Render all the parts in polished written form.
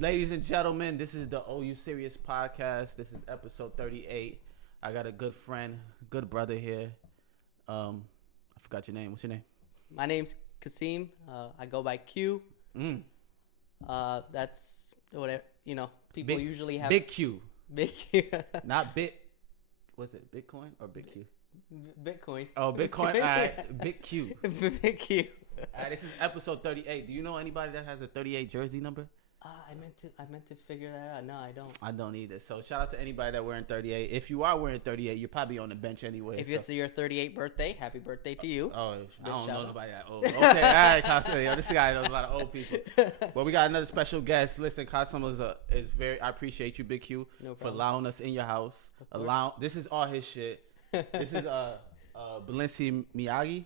Ladies and gentlemen, this is the OU Serious Podcast. This is episode 38. I got a good friend, good brother here. I forgot your name. What's your name? My name's Kasim. I go by Q. That's whatever, people usually have. Big Q. Big Q. Not Bit. Was it Bitcoin or Big Q? Bitcoin. Oh, Bitcoin. All right. Big Q. Big Q. All right, this is episode 38. Do you know anybody that has a 38 jersey number? I meant to figure that out. No, I don't. I don't either. So shout out to anybody that wearing 38. If you are wearing 38, you're probably on the bench anyway. If it's your 38th birthday, happy birthday to you. Oh, I don't know nobody that old. Okay, all right, Kasim. Yo, this guy knows a lot of old people. Well, we got another special guest. Listen, Kasim is very. I appreciate you, Big Q, for allowing us in your house. This is all his shit. This is Balenci Miyagi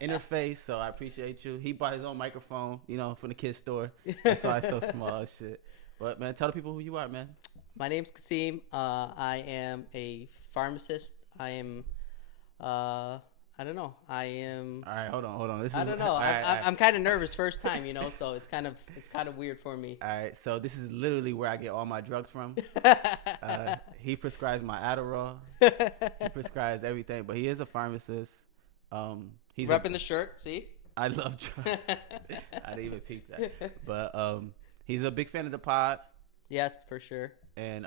interface, so I appreciate you. He bought his own microphone, from the kids store. That's why it's so small shit. But man, tell the people who you are, man. My name's Kasim. I am a pharmacist. I am I don't know. I am. All right, hold on. I don't know. I'm kind of nervous first time, so it's kind of weird for me. All right, so this is literally where I get all my drugs from. He prescribes my Adderall. He prescribes everything, but he is a pharmacist. He's repping the shirt. See, I love drugs. I didn't even peep that, but he's a big fan of the pod. Yes, for sure. And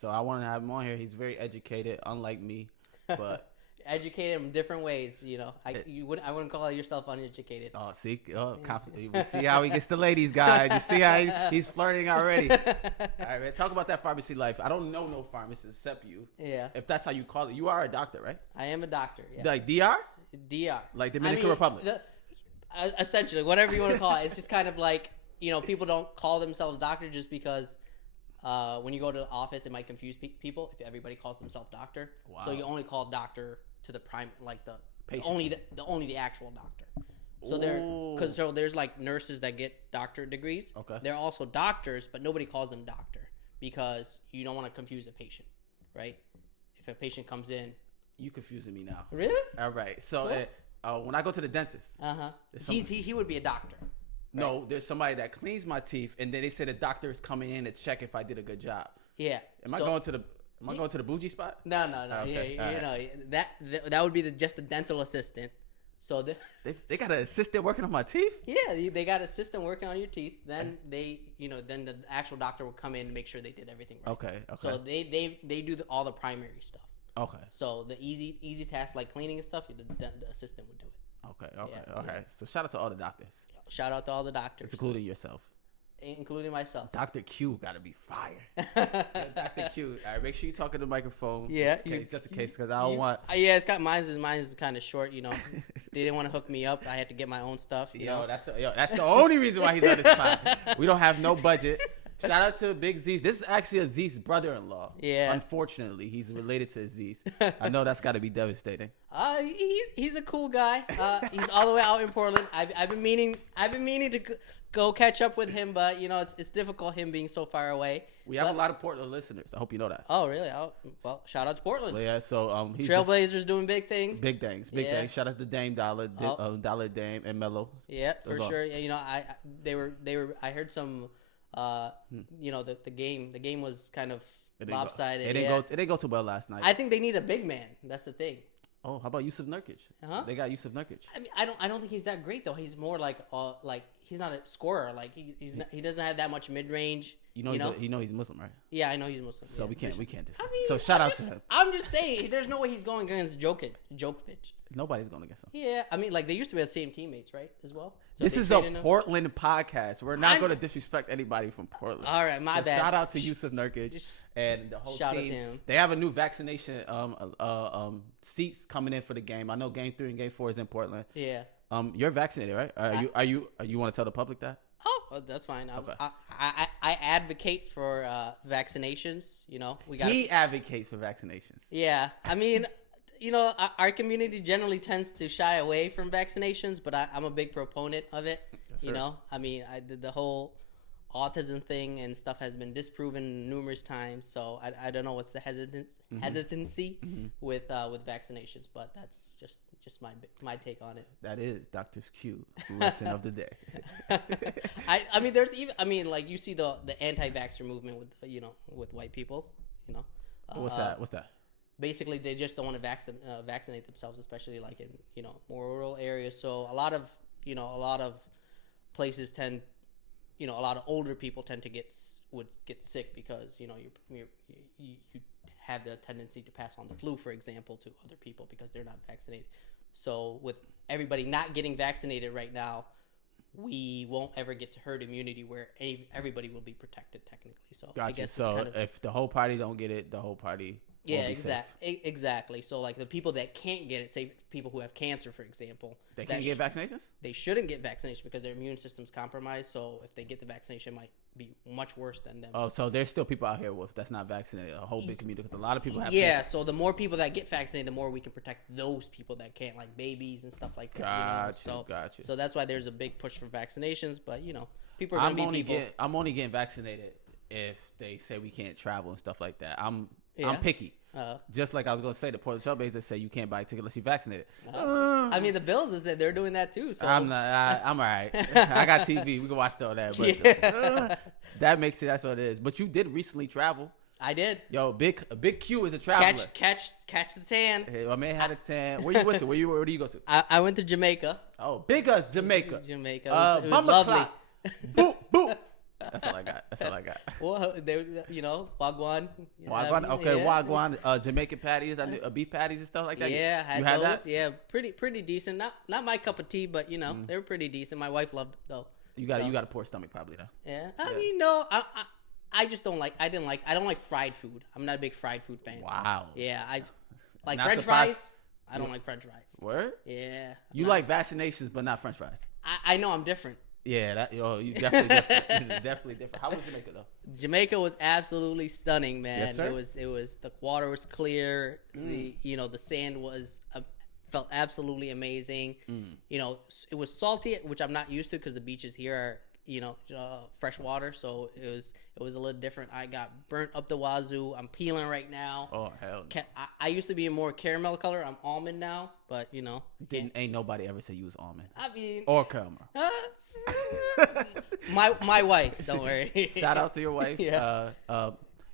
so I want to have him on here. He's very educated, unlike me, but. Educated in different ways, I wouldn't call yourself uneducated. Oh, see, you see how he gets the ladies, guys. You see how he's flirting already. All right, man. Talk about that pharmacy life. I don't know no pharmacist except you. Yeah. If that's how you call it, you are a doctor, right? I am a doctor. Yes. Like DR? DR. Like Dominican Republic. Essentially, whatever you want to call it. It's just kind of like people don't call themselves doctor just because. When you go to the office, it might confuse people if everybody calls themselves doctor. Wow. So you only call doctor to the only the actual doctor. So there's like nurses that get doctorate degrees. Okay. They're also doctors, but nobody calls them doctor because you don't want to confuse a patient, right? If a patient comes in, you confusing me now. Really? All right. So when I go to the dentist, he would be a doctor. No, right? There's somebody that cleans my teeth, and then they say the doctor is coming in to check if I did a good job. Yeah. Am I going to the bougie spot? No. Okay. Yeah, that would be just the dental assistant. So they got an assistant working on my teeth? Yeah, they got an assistant working on your teeth. Then then the actual doctor will come in and make sure they did everything right. Okay. So they do all the primary stuff. Okay. So the easy tasks like cleaning and stuff, the assistant would do it. Okay. Yeah. So shout out to all the doctors. Shout out to all the doctors. Including yourself. Including myself. Dr. Q got to be fire. Dr. Q. All right, make sure you talk to the microphone. Yeah. Just in case, because I don't want... Yeah, mine's is kind of short, They didn't want to hook me up. I had to get my own stuff, That's the only reason why he's on this pod. We don't have no budget. Shout out to Big Zeus. This is actually Aziz' brother-in-law. Yeah. Unfortunately, he's related to Aziz. I know that's got to be devastating. He's a cool guy. He's all the way out in Portland. I've been meaning to go catch up with him, but it's difficult him being so far away. We have a lot of Portland listeners. I hope you know that. Oh, really? Well, shout out to Portland. Well, yeah. So he's Trailblazers doing big things. Big things. Shout out to Dame Dollar, Dollar Dame, and Mello. Yeah, for sure. Yeah, they were. I heard some. The game was kind of lopsided. It didn't go too well last night. I think they need a big man. That's the thing. Oh, how about Yusuf Nurkic? They got Yusuf Nurkic. I mean, I don't think he's that great though. He's more like he's not a scorer. Like he doesn't have that much mid range. He's Muslim, right? Yeah, I know he's Muslim. So we can't disagree. I mean, so shout out to him. I'm just saying, there's no way he's going against Djokovic. Nobody's going against him. Yeah, I mean, like they used to be the same teammates, right? As well. So this is a Portland podcast. We're not going to disrespect anybody from Portland. All right, my bad. Shout out to Yusuf Nurkic and the whole shout team. Out to him. They have a new vaccination seats coming in for the game. I know Game 3 and Game 4 is in Portland. Yeah. You're vaccinated, right? Are you want to tell the public that? Oh, well, that's fine. Okay. I advocate for vaccinations. He advocates for vaccinations. Yeah, I mean, our community generally tends to shy away from vaccinations, but I'm a big proponent of it. Yes, I mean, the whole autism thing and stuff has been disproven numerous times. So I don't know what's the hesitancy with vaccinations, but that's just my take on it. That is Dr. Q lesson of the day. I mean, there's even like you see the anti-vaxxer movement with with white people. What's that? Basically, they just don't want to vaccinate themselves, especially like in more rural areas. So a lot of places tend, a lot of older people tend to get sick because you have the tendency to pass on the flu, for example, to other people because they're not vaccinated. So with everybody not getting vaccinated right now, we won't ever get to herd immunity where everybody will be protected technically. So gotcha. I guess so if the whole party don't get it, the whole party. Yeah, exactly. So like the people that can't get it, say people who have cancer, for example, they can't get vaccinations. They shouldn't get vaccination because their immune system's compromised. So if they get the vaccination, it might be much worse than them. Oh, so there's still people out here that's not vaccinated. A whole big community because a lot of people have. Yeah, so the more people that get vaccinated, the more we can protect those people that can't, like babies and stuff like that. Gotcha. So that's why there's a big push for vaccinations. But people are gonna be people. I'm only getting vaccinated if they say we can't travel and stuff like that. I'm picky. Just like I was going to say, the Port of Trailblazers that say you can't buy a ticket unless you're vaccinated. I mean, the Bills said they're doing that too. So I'm all right. I got TV. We can watch all that. But that makes it. That's what it is. But you did recently travel. I did. Yo, Big Q is a traveler. Catch the tan. Hey, my man had a tan. Where you went to? Where do you go to? I went to Jamaica. Oh, big us Jamaica. It was lovely. Boop boop. That's all I got. Well, wagwan. Wagwan. Okay, wagwan. Jamaican patties, beef patties and stuff like that. Yeah, I had those. That? Yeah, pretty decent. Not my cup of tea, but they were pretty decent. My wife loved them, though. You got a poor stomach probably though. Yeah. I mean, no, I just don't like. I don't like fried food. I'm not a big fried food fan. Wow. Yeah, I like French fries. I don't like French fries. Word? Yeah. You like vaccinations, but not French fries. I know I'm different. Yeah, you definitely different. Definitely different. How was Jamaica though? Jamaica was absolutely stunning, man. Yes, sir. It was the water was clear. The sand felt absolutely amazing. It was salty, which I'm not used to because the beaches here are fresh water, so it was a little different. I got burnt up the wazoo. I'm peeling right now. Oh hell! I used to be a more caramel color. I'm almond now, but ain't nobody ever say you was almond. I mean, or caramel. my wife, don't worry. Shout out to your wife. Yeah.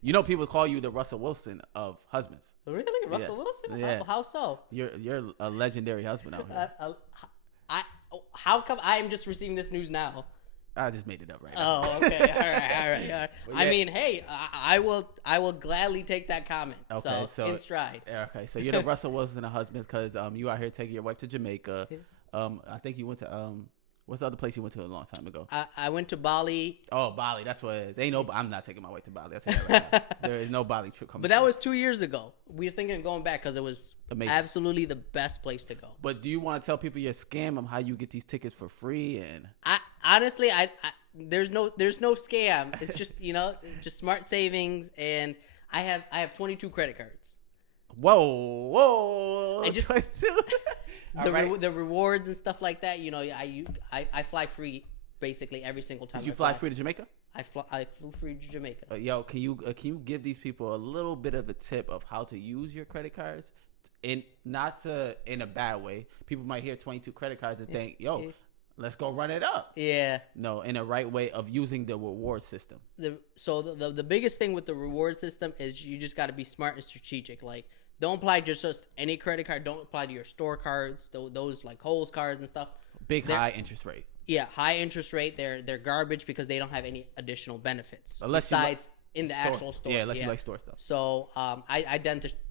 People call you the Russell Wilson of husbands. Really, Russell Wilson? Yeah. How so? You're a legendary husband out here. How come I am just receiving this news now? I just made it up right now. Oh, okay. All right. Well, yeah. I mean, hey, I will gladly take that comment. Okay, so in stride. Okay, so you're the Russell Wilson of husbands because you out here taking your wife to Jamaica. Yeah. I think you went to what's the other place you went to a long time ago? I went to Bali. Oh, Bali, that's what it is. I'm not taking my wife to Bali. I'll tell you that right now. There is no Bali trip coming. But that was 2 years ago. We were thinking of going back because it was amazing. Absolutely the best place to go. But do you want to tell people you scam them how you get these tickets for free? And honestly, there's no scam. It's just just smart savings, and I have 22 credit cards. Whoa! I just the rewards and stuff like that. I fly free basically every single time. Did you fly free to Jamaica? I flew free to Jamaica. Yo, can you give these people a little bit of a tip of how to use your credit cards, not in a bad way? People might hear 22 credit cards and think, yo. Let's go run it up. Yeah. No, in a right way of using the reward system. The biggest thing with the reward system is you just got to be smart and strategic. Like, don't apply just any credit card. Don't apply to your store cards, those like Kohl's cards and stuff. High interest rate. Yeah, high interest rate. They're garbage because they don't have any additional benefits besides in the actual store. Yeah, unless you like store stuff. So I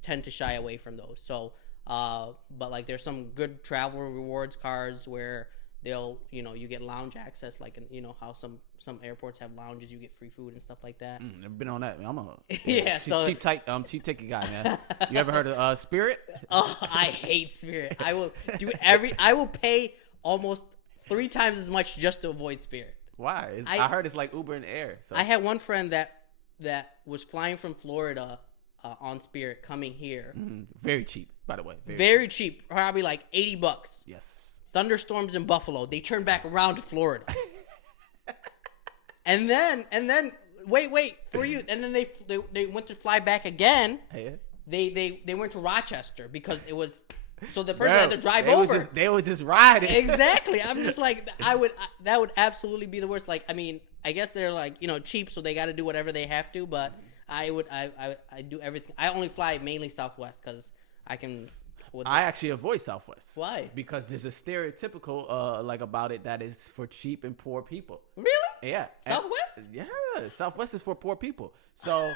tend to shy away from those. So but like there's some good travel rewards cards where they'll you get lounge access, like how some airports have lounges, you get free food and stuff like that. Never been on that, man. I'm a cheap ticket guy, man. You ever heard of Spirit? Oh, I hate Spirit. I will do I will pay almost 3 times as much just to avoid Spirit. Why? I heard it's like Uber and Air. So. I had one friend that was flying from Florida on Spirit coming here. Very cheap, by the way. Very cheap. Probably like $80. Yes. Thunderstorms in Buffalo. They turned back around to Florida. and then wait for you. And then they went to fly back again. Yeah. They went to Rochester because it was So the person had to drive over. They would just ride it. Exactly. I'm just like, that would absolutely be the worst. Like, I mean, I guess they're like, cheap, so they got to do whatever they have to. But I do everything. I only fly mainly Southwest because I can. I actually avoid Southwest. Why? Because there's a stereotypical like about it that is for cheap and poor people. Really? Yeah. Southwest? Yeah. Southwest is for poor people. So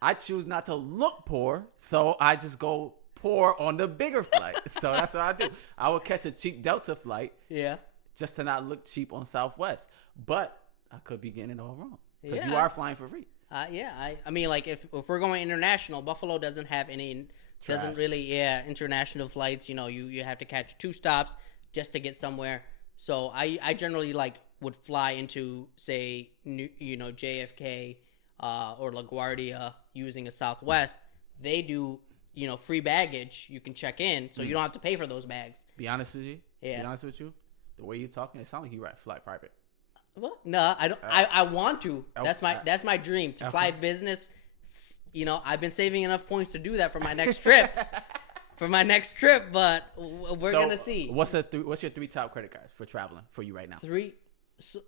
I choose not to look poor. So I just go poor on the bigger flight. So that's what I do. I would catch a cheap Delta flight. Yeah. Just to not look cheap on Southwest. But I could be getting it all wrong. Because Yeah. you are flying for free. Yeah. I mean, like, if we're going international, Buffalo doesn't have any. Doesn't really, international flights, you have to catch 2 stops just to get somewhere. So I generally, like, would fly into, say, JFK or LaGuardia using a Southwest. They do, free baggage. You can check in, so you don't have to pay for those bags. Be honest with you? Yeah. Be honest with you? The way you're talking, it sounds like you fly private. Well, no, I don't. I want to. That's my dream, to fly business. I've been saving enough points to do that for my next trip. But we're gonna see. What's your 3 top credit cards for traveling for you right now? 3. So,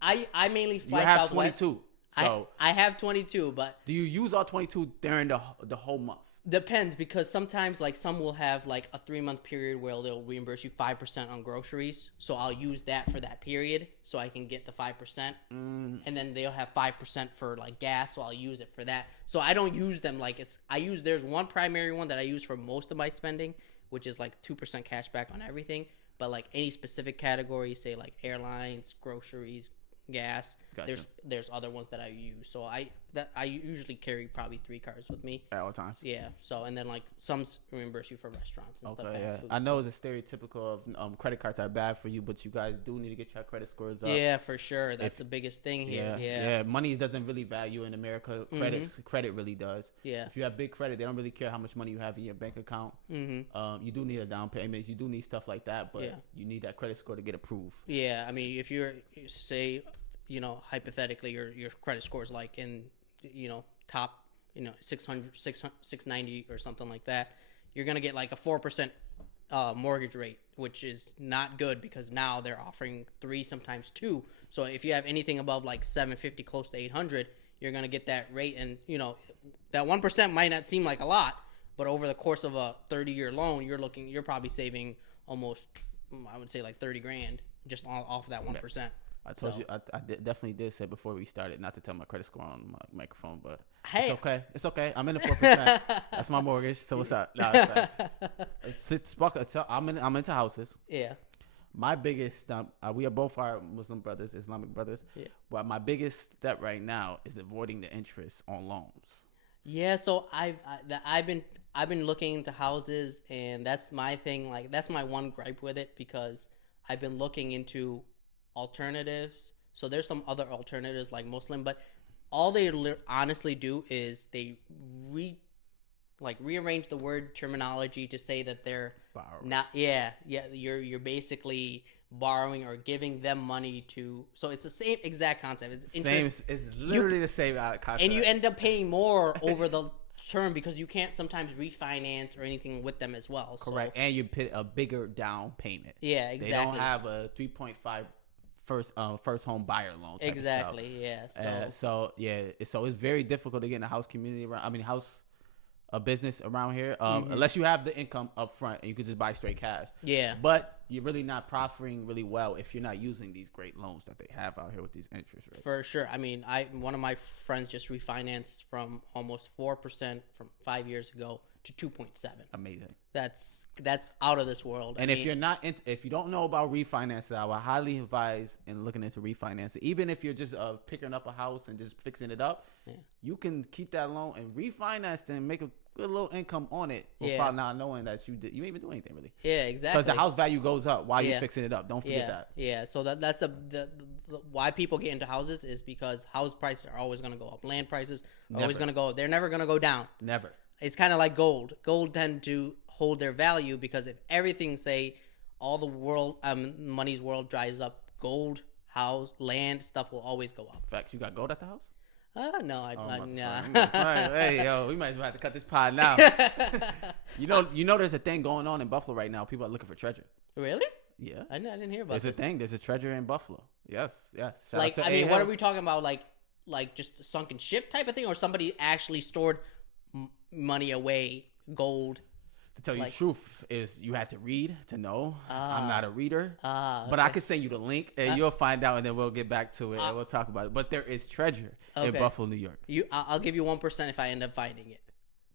I mainly fly you have Southwest. 22. So I have 22, but do you use all 22 during the whole month? depends, because sometimes, like, some will have like a 3-month period where they'll reimburse you 5% on groceries. So I'll use that for that period so I can get the 5%. And then they'll have 5% for like gas, so I'll use it for that. So I don't use them like there's one primary one that I use for most of my spending, which is like 2% cash back on everything. But like any specific category, say like airlines, groceries, gas, Gotcha. there's other ones that I use. So I usually carry probably 3 cards with me At all times. Yeah. So, and then like some reimburse you for restaurants and stuff. Yeah. Food, I know it's a stereotypical of credit cards are bad for you, but you guys do need to get your credit scores up. Yeah, for sure. That's the biggest thing here. Yeah. Money doesn't really value in America. Credit really does. Yeah. If you have big credit, they don't really care how much money you have in your bank account. You do need a down payment. You do need stuff like that, but you need that credit score to get approved. Yeah. I mean, if you're, say, hypothetically, your credit score is like in, top, 600, 690 or something like that, you're going to get like a 4% mortgage rate, which is not good, because now they're offering 3, sometimes 2. So if you have anything above like 750, close to 800, you're going to get that rate. And, that 1% might not seem like a lot, but over the course of a 30-year loan, you're probably saving almost, I would say, like $30,000 just off of that 1%. I told you, I definitely did say before we started not to tell my credit score on my microphone, but hey, it's okay. I'm in the 4%. That's my mortgage. So what's up? No, I'm into houses. Yeah. My biggest step, we are both our Muslim brothers, Islamic brothers. Yeah. But my biggest step right now is avoiding the interest on loans. Yeah. So I've been looking into houses, and that's my thing. Like, that's my one gripe with it, because I've been looking into alternatives. So there's some other alternatives like Muslim, but all they honestly do is they rearrange the word terminology to say that they're borrowing. You're basically borrowing or giving them money to, so it's the same exact concept. It's literally the same concept, and you end up paying more over the term, because you can't sometimes refinance or anything with them as well. Correct. And you put a bigger down payment. Yeah, exactly. They don't have a 3.5 first home buyer loan. Exactly. Yeah. So it's very difficult to get in a house community a business around here, unless you have the income up front and you could just buy straight cash. Yeah. But you're really not profiting really well if you're not using these great loans that they have out here with these interest rates. For sure. I mean, one of my friends just refinanced from almost 4% from 5 years ago to 2.7. Amazing. That's out of this world. And if you don't know about refinancing, I would highly advise in looking into refinancing. Even if you're just picking up a house and just fixing it up, you can keep that loan and refinance it and make a good little income on it without not knowing that you ain't even doing anything really. Yeah, exactly. Because the house value goes up while you're fixing it up. Don't forget that. Yeah. So that's why people get into houses, is because house prices are always going to go up. Land prices are always going to go up. They're never going to go down. Never. It's kind of like gold. Gold tend to hold their value, because if everything, say, all the world, money's world dries up, gold, house, land, stuff will always go up. Facts. You got gold at the house? No, nah. Hey, yo, we might as well have to cut this pod now. You know, there's a thing going on in Buffalo right now. People are looking for treasure. Really? Yeah. I didn't hear about There's this. a thing. There's a treasure in Buffalo. Yes. Shout like, out to I mean, A. what Hill. are we talking about? Like just a sunken ship type of thing, or somebody actually stored money away, gold? To tell you the truth is you had to read to know. I'm not a reader. Okay. But I can send you the link and you'll find out, and then we'll get back to it and we'll talk about it. But there is treasure in Buffalo, New York. I'll give you 1% if I end up finding it.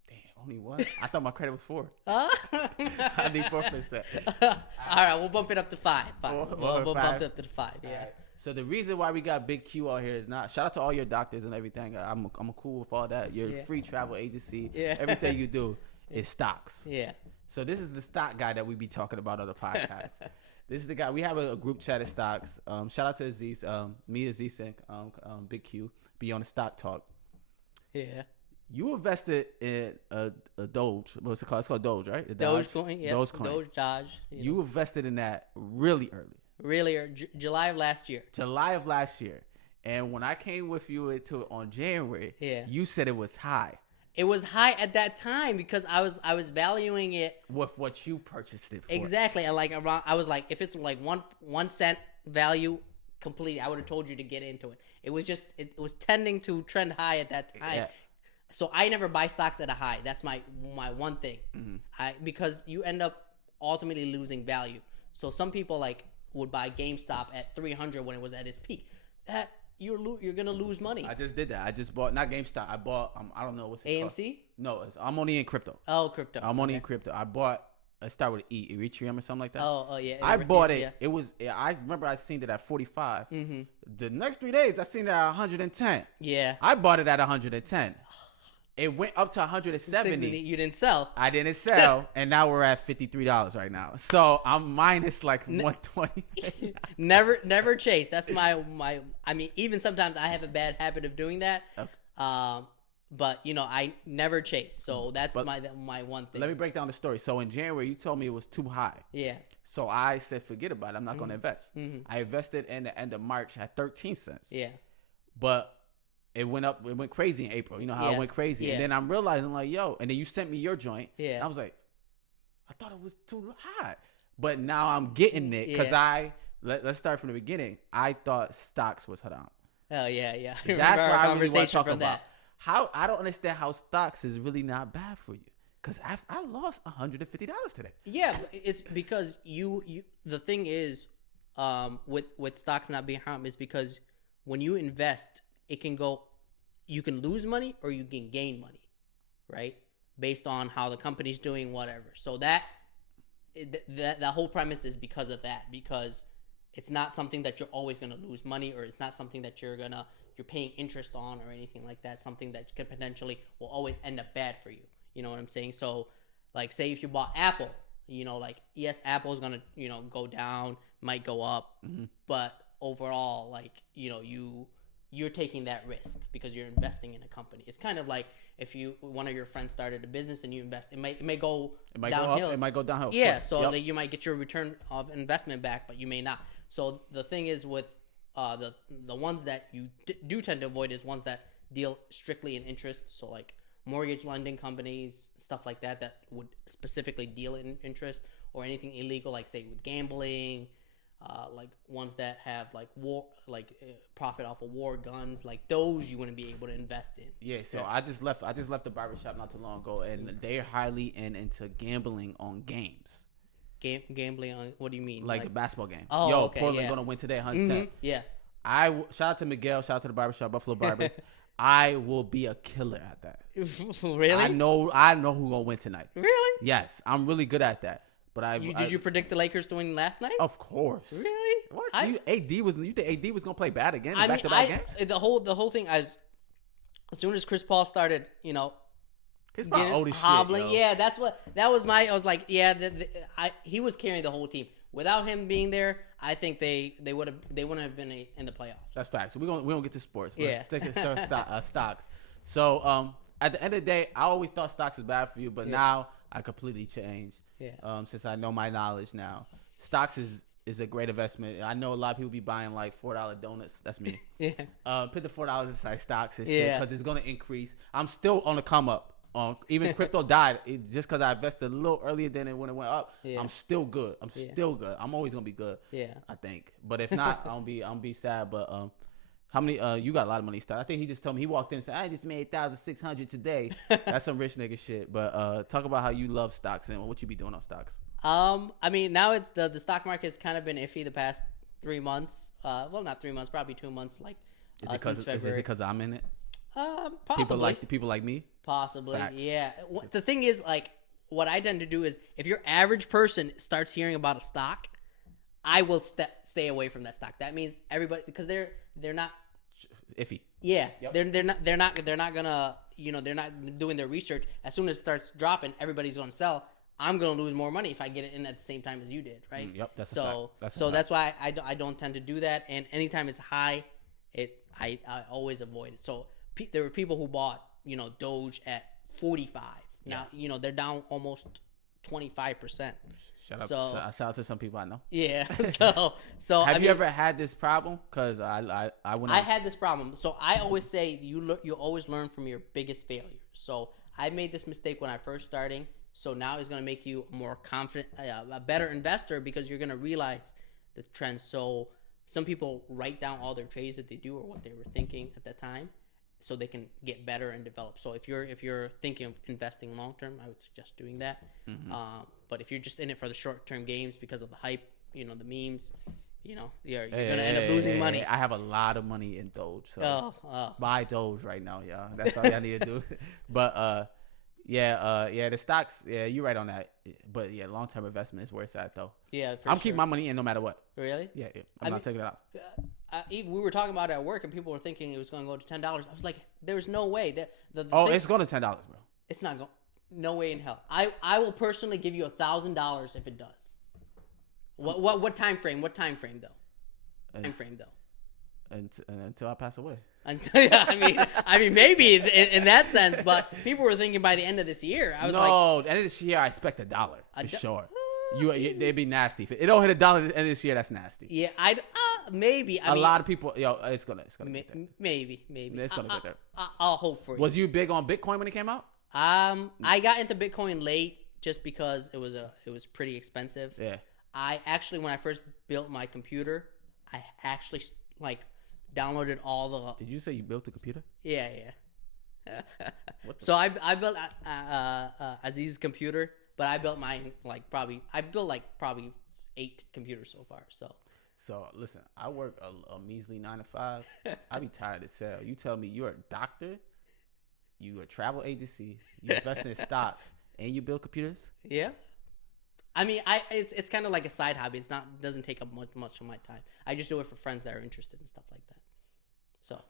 Damn, only one? I thought my credit was 4. I need 4%. All right, we'll bump it up to 5. We'll 5. bump it up to 5. Yeah. Right. So the reason why we got Big Q out here is not shout out to all your doctors and everything. I'm cool with all that. Your free travel agency. Yeah. Everything you do is stocks. Yeah. So this is the stock guy that we be talking about on the podcast. This is the guy. We have a group chat of stocks. Shout out to Aziz, me, Aziz, Big Q, be on the stock talk. Yeah. You invested in a Doge. What's it called? It's called Doge, right? The Dogecoin. Yeah. Doge. You invested in that really early. Really, July of last year. And when I came with you on January, you said it was high. It was high at that time because I was valuing it with what you purchased it for. Exactly. And I was like, if it's like 1 cent value completely, I would have told you to get into it. It was tending to trend high at that time. Yeah. So I never buy stocks at a high. That's my one thing. Mm-hmm. Because you end up ultimately losing value. So some people would buy GameStop at 300 when it was at its peak. That you're gonna lose money. I just did that. I just bought not GameStop. I bought I don't know what's it AMC. Called. No, I'm only in crypto. Oh, crypto. I'm only in crypto. I bought. I start with Ethereum or something like that. Oh yeah. I bought it. Yeah. It was. I remember I seen it at 45. Mm-hmm. The next 3 days I seen it at 110. Yeah. I bought it at 110. It went up to 170. You didn't sell. I didn't sell, and now we're at $53 right now. So I'm minus 120. Never chase. That's my. I mean, even sometimes I have a bad habit of doing that. Okay. But I never chase. So that's my one thing. Let me break down the story. So in January, you told me it was too high. Yeah. So I said, forget about it. I'm not going to invest. Mm-hmm. I invested in the end of March at 13 cents. Yeah. But it went up. It went crazy in April. You know how it went crazy. Yeah. And then I'm realizing, yo. And then you sent me your joint. Yeah. And I was like, I thought it was too high. But now I'm getting it because let's start from the beginning. I thought stocks was haram. Oh yeah. That's why I really want to talk about. How I don't understand how stocks is really not bad for you. Because I lost $150 today. Yeah, it's because you the thing is, with stocks not being haram is because when you invest, it can go, you can lose money or you can gain money, right? Based on how the company's doing, whatever. So that whole premise is because of that, because it's not something that you're always going to lose money, or it's not something that you're paying interest on or anything like that. Something that could potentially will always end up bad for you. You know what I'm saying? So, say if you bought Apple, yes, Apple is gonna go down, might go up, mm-hmm. but overall, you're taking that risk because you're investing in a company. It's kind of like if one of your friends started a business and you invest, it may go downhill. Go up, it might go downhill. Yeah, so you might get your return of investment back, but you may not. So the thing is with the ones that you do tend to avoid is ones that deal strictly in interest. So mortgage lending companies, stuff like that would specifically deal in interest, or anything illegal, say with gambling, ones that have war, profit off of war, guns, those you wouldn't be able to invest in. Yeah, so I just left the barbershop not too long ago, and they're highly into gambling on games. Gambling on, what do you mean? Like a basketball game. Oh, okay, Portland gonna win today, 110. Mm-hmm, yeah. Shout out to Miguel, shout out to the barbershop, Buffalo Barbers. I will be a killer at that. Really? I know who gonna win tonight. Really? Yes, I'm really good at that. But did you predict the Lakers to win last night? Of course. Really? What? You think AD was gonna play bad again? Back-to-back games? The whole thing, as soon as Chris Paul started, Chris Paul old as hobbling. Shit, yeah, that was I was like, yeah, he was carrying the whole team. Without him being there, I think they wouldn't have been in the playoffs. That's fact. So we don't get to sports. Let's stick to stocks. So at the end of the day, I always thought stocks was bad for you, but now I completely changed. Yeah. Since I know my knowledge now, stocks is is a great investment. I know a lot of people be buying like $4 donuts. That's me. Yeah. Put the $4 inside stocks and shit because it's gonna increase. I'm still on the come up. Even crypto died just because I invested a little earlier than it when it went up. Yeah. I'm still good. I'm still good. I'm always gonna be good. Yeah. I think. But if not, I'll be sad. But how many? You got a lot of money stock. I think he just told me he walked in and said, "I just made 1,600 today." That's some rich nigga shit. But talk about how you love stocks and what you be doing on stocks. I mean, now it's the stock market's kind of been iffy the past 3 months. Well, not 3 months, probably 2 months. Like, since February. Is it because I'm in it? Possibly. People like me. Possibly, Facts. yeah. The thing is, like, what I tend to do is, if your average person starts hearing about a stock, I will stay away from that stock. That means everybody, because they're not iffy. Yeah, yep. They're not gonna, they're not doing their research. As soon as it starts dropping, everybody's gonna sell. I'm gonna lose more money if I get it in at the same time as you did, right? Yep, that's that's why I don't tend to do that. And anytime it's high, I always avoid it. So there were people who bought Doge at 45. Now they're down almost 25%. Shout out to some people I know. Yeah. So have you ever had this problem? Because I had this problem. So I always say you always learn from your biggest failure. So I made this mistake when I first starting. So now it's going to make you a more confident, a better investor, because you're going to realize the trends. So some people write down all their trades that they do or what they were thinking at that time, so they can get better and develop. So if you're thinking of investing long term, I would suggest doing that. Mm-hmm. But if you're just in it for the short term games because of the hype, the memes, you're gonna end up losing money. I have a lot of money in Doge, so buy Doge right now, y'all. That's all y'all need to do. But the stocks. Yeah, you're right on that. But yeah, long term investment is where it's at, though. Yeah, I'm keeping my money in no matter what. Really? Yeah. I'm not taking it out. We were talking about it at work, and people were thinking it was going to go to $10. I was like, "There's no way." It's going to $10, bro. It's not going. No way in hell. I will personally give you $1,000 if it does. What time frame? What time frame though? Until I pass away. I mean, maybe in that sense, but people were thinking by the end of this year. I was the end of this year, I expect $1 for sure. They'd be nasty. If it don't hit $1 at the end of this year, that's nasty. Yeah, maybe. A lot of people, it's gonna get there. Maybe. It's gonna get there. I'll hope for you. Was you big on Bitcoin when it came out? I got into Bitcoin late just because it was pretty expensive. Yeah. I actually, when I first built my computer, I actually downloaded all the. Did you say you built a computer? Yeah. So I built Aziz's computer, but I built mine probably 8 computers so far. So listen, I work a measly 9 to 5. I be tired as hell. You tell me you're a doctor, you a travel agency, you invest in stocks, and you build computers? Yeah. I mean, it's kind of like a side hobby. Doesn't take up much of my time. I just do it for friends that are interested in stuff like that.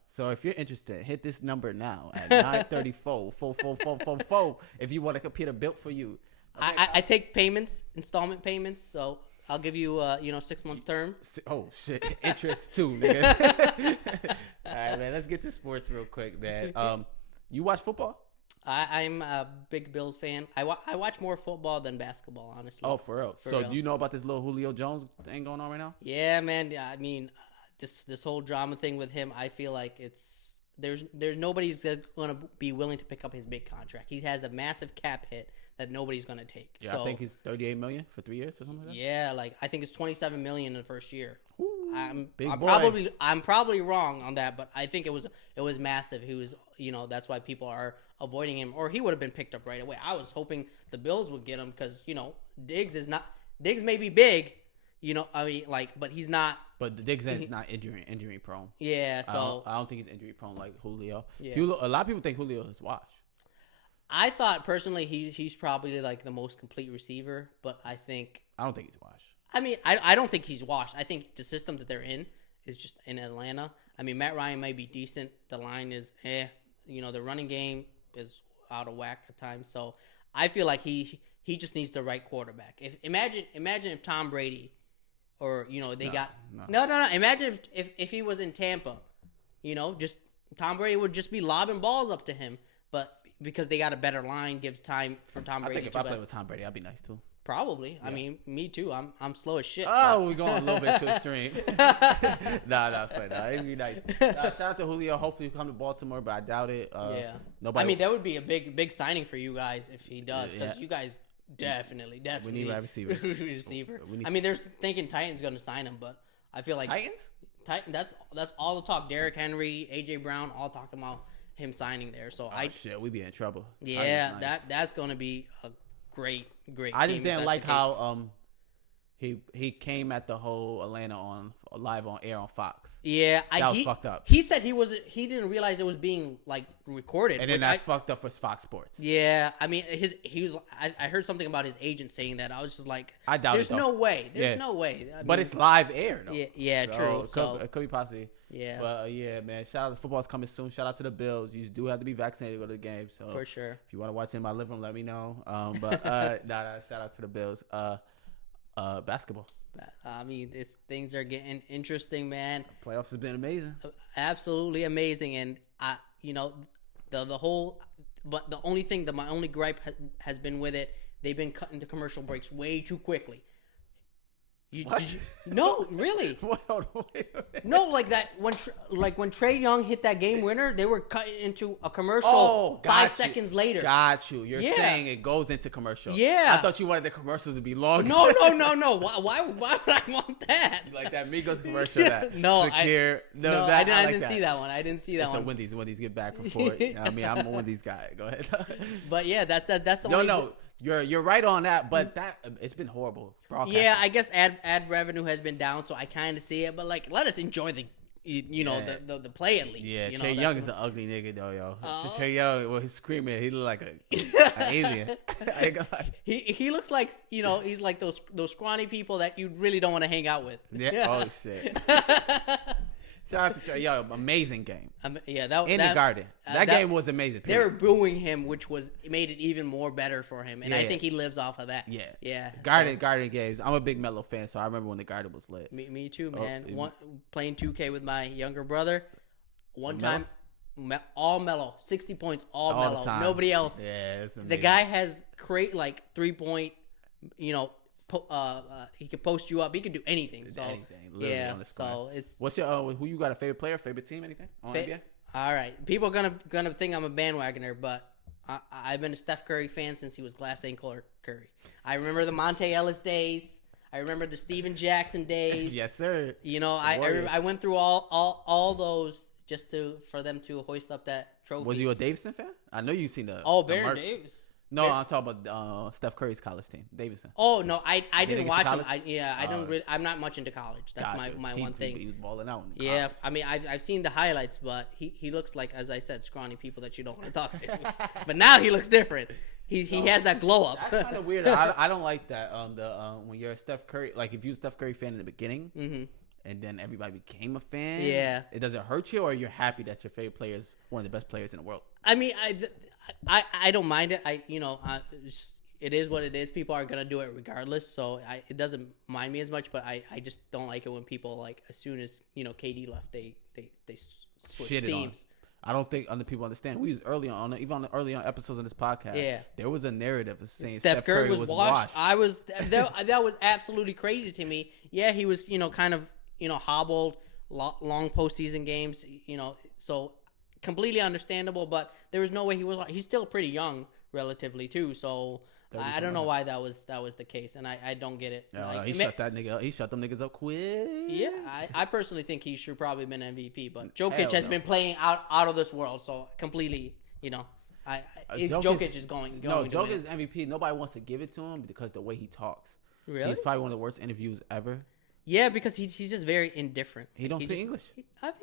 So if you're interested, hit this number now at 934-4444 if you want a computer built for you. I take installment payments. So I'll give you 6 months term. Oh shit, interest too, nigga. All right, man. Let's get to sports real quick, man. You watch football? I'm a big Bills fan. I watch more football than basketball, honestly. Oh, for real? So do you know about this little Julio Jones thing going on right now? Yeah, man. I mean, this whole drama thing with him, I feel like there's nobody's going to be willing to pick up his big contract. He has a massive cap hit that nobody's going to take. Yeah, so, I think he's $38 million for 3 years or something like that. Yeah, I think it's $27 million in the first year. Ooh, I'm probably wrong on that, but I think it was massive. He was, that's why people are avoiding him, or he would have been picked up right away. I was hoping the Bills would get him because Diggs may be big, but he's not. But Diggs is not injury prone. Yeah, so I don't think he's injury prone like Julio. Yeah. A lot of people think Julio is washed. I thought personally he's probably the most complete receiver, but I don't think he's washed. I mean, I don't think he's washed. I think the system that they're in is just in Atlanta. I mean, Matt Ryan might be decent. The line is the running game is out of whack at times. So I feel like he just needs the right quarterback. Imagine if Tom Brady, or imagine if he was in Tampa, just Tom Brady would just be lobbing balls up to him, but because they got a better line, gives time for Tom Brady. I think if I play with Tom Brady, I'd be nice too. Probably. Yeah. I mean, me too. I'm slow as shit. Oh, we're going a little bit too extreme. Nah, it's fine. Nah, it'd be nice. Shout out to Julio. Hopefully he'll come to Baltimore, but I doubt it. Yeah. Nobody. I mean, that would be a big signing for you guys if he does, because you guys definitely. We need wide receivers. Receiver. I mean, they're thinking Titans going to sign him, but I feel like Titans. That's all the talk. Derrick Henry, AJ Brown, all talking about him signing there. So shit, we'd be in trouble. Yeah, nice. That's going to be a great I just didn't like how he came at the whole Atlanta on live on air on Fox. Yeah, that was fucked up. He said he didn't realize it was being like recorded, and then that's fucked up for Fox Sports. Yeah, I mean I heard something about his agent saying that. I was just like, I doubt there's no way. There's no way. I mean, but it's live air though. Yeah, true. It could be possibly. Yeah. But yeah, man. Shout out to football's coming soon. Shout out to the Bills. You do have to be vaccinated to go to the game. So for sure. If you want to watch it in my living room, let me know. But shout out to the Bills. Basketball. I mean, things are getting interesting, man. Playoffs has been amazing. Absolutely amazing, and the whole. But the only thing my only gripe has been with it, they've been cutting the commercial breaks way too quickly. No, really. No, like that when Trae Young hit that game winner, they were cutting into a commercial 5 seconds later. Got you. You're saying it goes into commercial. Yeah. I thought you wanted the commercials to be longer. No. Why would I want that? Like that Migos commercial. That no, secure. I didn't see that one. I didn't see that one. So Wendy's get back and forth. I mean, I'm a Wendy's guy. Go ahead. But yeah, that's the only. No. You're right on that, but it's been horrible. Yeah, I guess ad revenue has been down, so I kind of see it. But like, let us enjoy the play at least. Yeah, Trae Young is an ugly nigga though, yo. Trae Young, well, he's screaming. He look like an alien. He looks like he's like those scrawny people that you really don't want to hang out with. Yeah. Oh shit. Shout out to Trae Young, amazing game. The Garden. That game was amazing. They were booing him, which made it even more better for him, and I think he lives off of that. Yeah. Garden games. I'm a big Melo fan, so I remember when the Garden was lit. Me too, man. Playing 2K with my younger brother. One time, all Melo, 60 points, all Melo, nobody else. Yeah, it's amazing. The guy has 3-point, he could post you up. He could do anything. So yeah. So it's. What's your who you got a favorite player, favorite team, anything? NBA? All right, people are gonna think I'm a bandwagoner, but I've been a Steph Curry fan since he was glass ankle Curry. I remember the Monte Ellis days. I remember the Steven Jackson days. Yes, sir. I went through all those just for them to hoist up that trophy. Was you a Davidson fan? I know you've seen the Baron Davis. No, I'm talking about Steph Curry's college team, Davidson. Oh no, I didn't watch him. I don't. I'm not much into college. That's my one thing. He was balling out. Yeah, I mean, I've seen the highlights, but he looks like, as I said, scrawny people that you don't want to talk to. But now he looks different. He has that glow up. That's kind of weird. I don't like that. When you're a Steph Curry, like if you're a Steph Curry fan in the beginning, and then everybody became a fan. Yeah, it doesn't hurt you, or you're happy that your favorite player is one of the best players in the world. I mean, I don't mind it. It is what it is. People are gonna do it regardless, so it doesn't mind me as much. But I just don't like it when people, like, as soon as KD left, they switch teams. I don't think other people understand. We was early on, even on the early on episodes of this podcast. Yeah, there was a narrative of saying Steph Curry was washed. That was absolutely crazy to me. Yeah, he was kind of hobbled, long postseason games. So completely understandable. But there was no way he was. He's still pretty young, relatively too. So I don't know why that was the case, and I don't get it. He shut that nigga up. He shut them niggas up quick. Yeah, I personally think he should probably been MVP, but Jokic has been playing out of this world, so completely, Jokic is going. No, Jokic is MVP. Nobody wants to give it to him because the way he talks. Really? He's probably one of the worst interviews ever. Yeah, because he's just very indifferent. He don't speak English.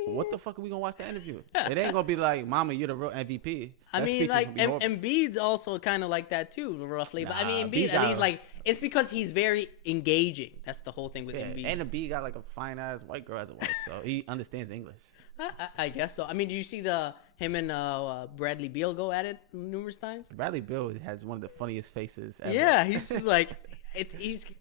What the fuck are we gonna watch the interview? It ain't gonna be like, "Mama, you're the real MVP." I mean, like, Embiid's also kind of like that too, roughly. But I mean, Embiid, he's like, it's because he's very engaging. That's the whole thing with Embiid. And Embiid got like a fine ass white girl as a wife, so he understands English. I guess so. I mean, did you see him and Bradley Beal go at it numerous times? Bradley Beal has one of the funniest faces ever. Yeah, he's just like,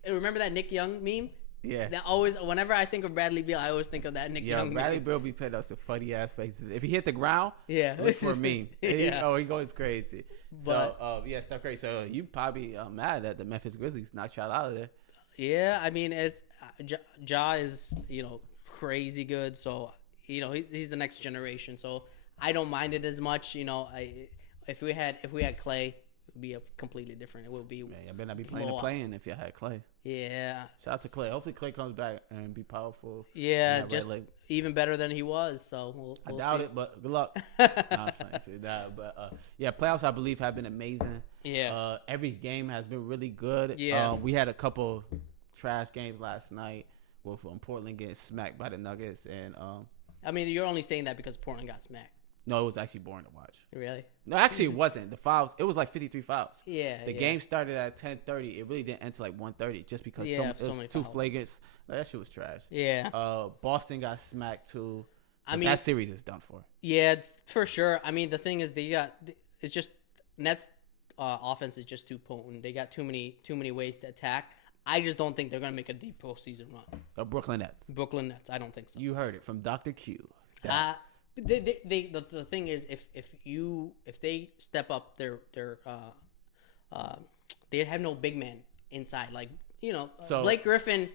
remember that Nick Young meme? Yeah. That always, whenever I think of Bradley Beal, I always think of that Nick Young. Bradley Beal be putting us some funny ass faces. If he hit the ground, look for a meme. Yeah. He goes crazy. But, so Steph Curry. So you probably mad that the Memphis Grizzlies knocked y'all out of there. Yeah, I mean, as Ja is, crazy good. So, he's the next generation. So I don't mind it as much. If we had Clay, it would be a completely different. It would be. Man, you better not be playing the play-in if you had Clay. Yeah. Shout out to Clay. Hopefully Clay comes back and be powerful. Yeah, just even better than he was. So we'll I doubt see. it, but good luck. Playoffs I believe have been amazing. Yeah. Every game has been really good. Yeah. We had a couple trash games last night with Portland getting smacked by the Nuggets, and I mean, you're only saying that because Portland got smacked. No, it was actually boring to watch. Really? No, actually it wasn't. The fouls, it was like 53 fouls. Yeah. The game started at 10:30. It really didn't end until like 1:30 just because it was too flagrant. That shit was trash. Yeah. Boston got smacked too. I mean, that series is done for. Yeah, for sure. I mean, the thing is it's just Nets offense is just too potent. They got too many ways to attack. I just don't think they're going to make a deep postseason run. The Brooklyn Nets. I don't think so. You heard it from DR.Q. The thing is, if they step up their they have no big man inside. Like so Blake Griffin's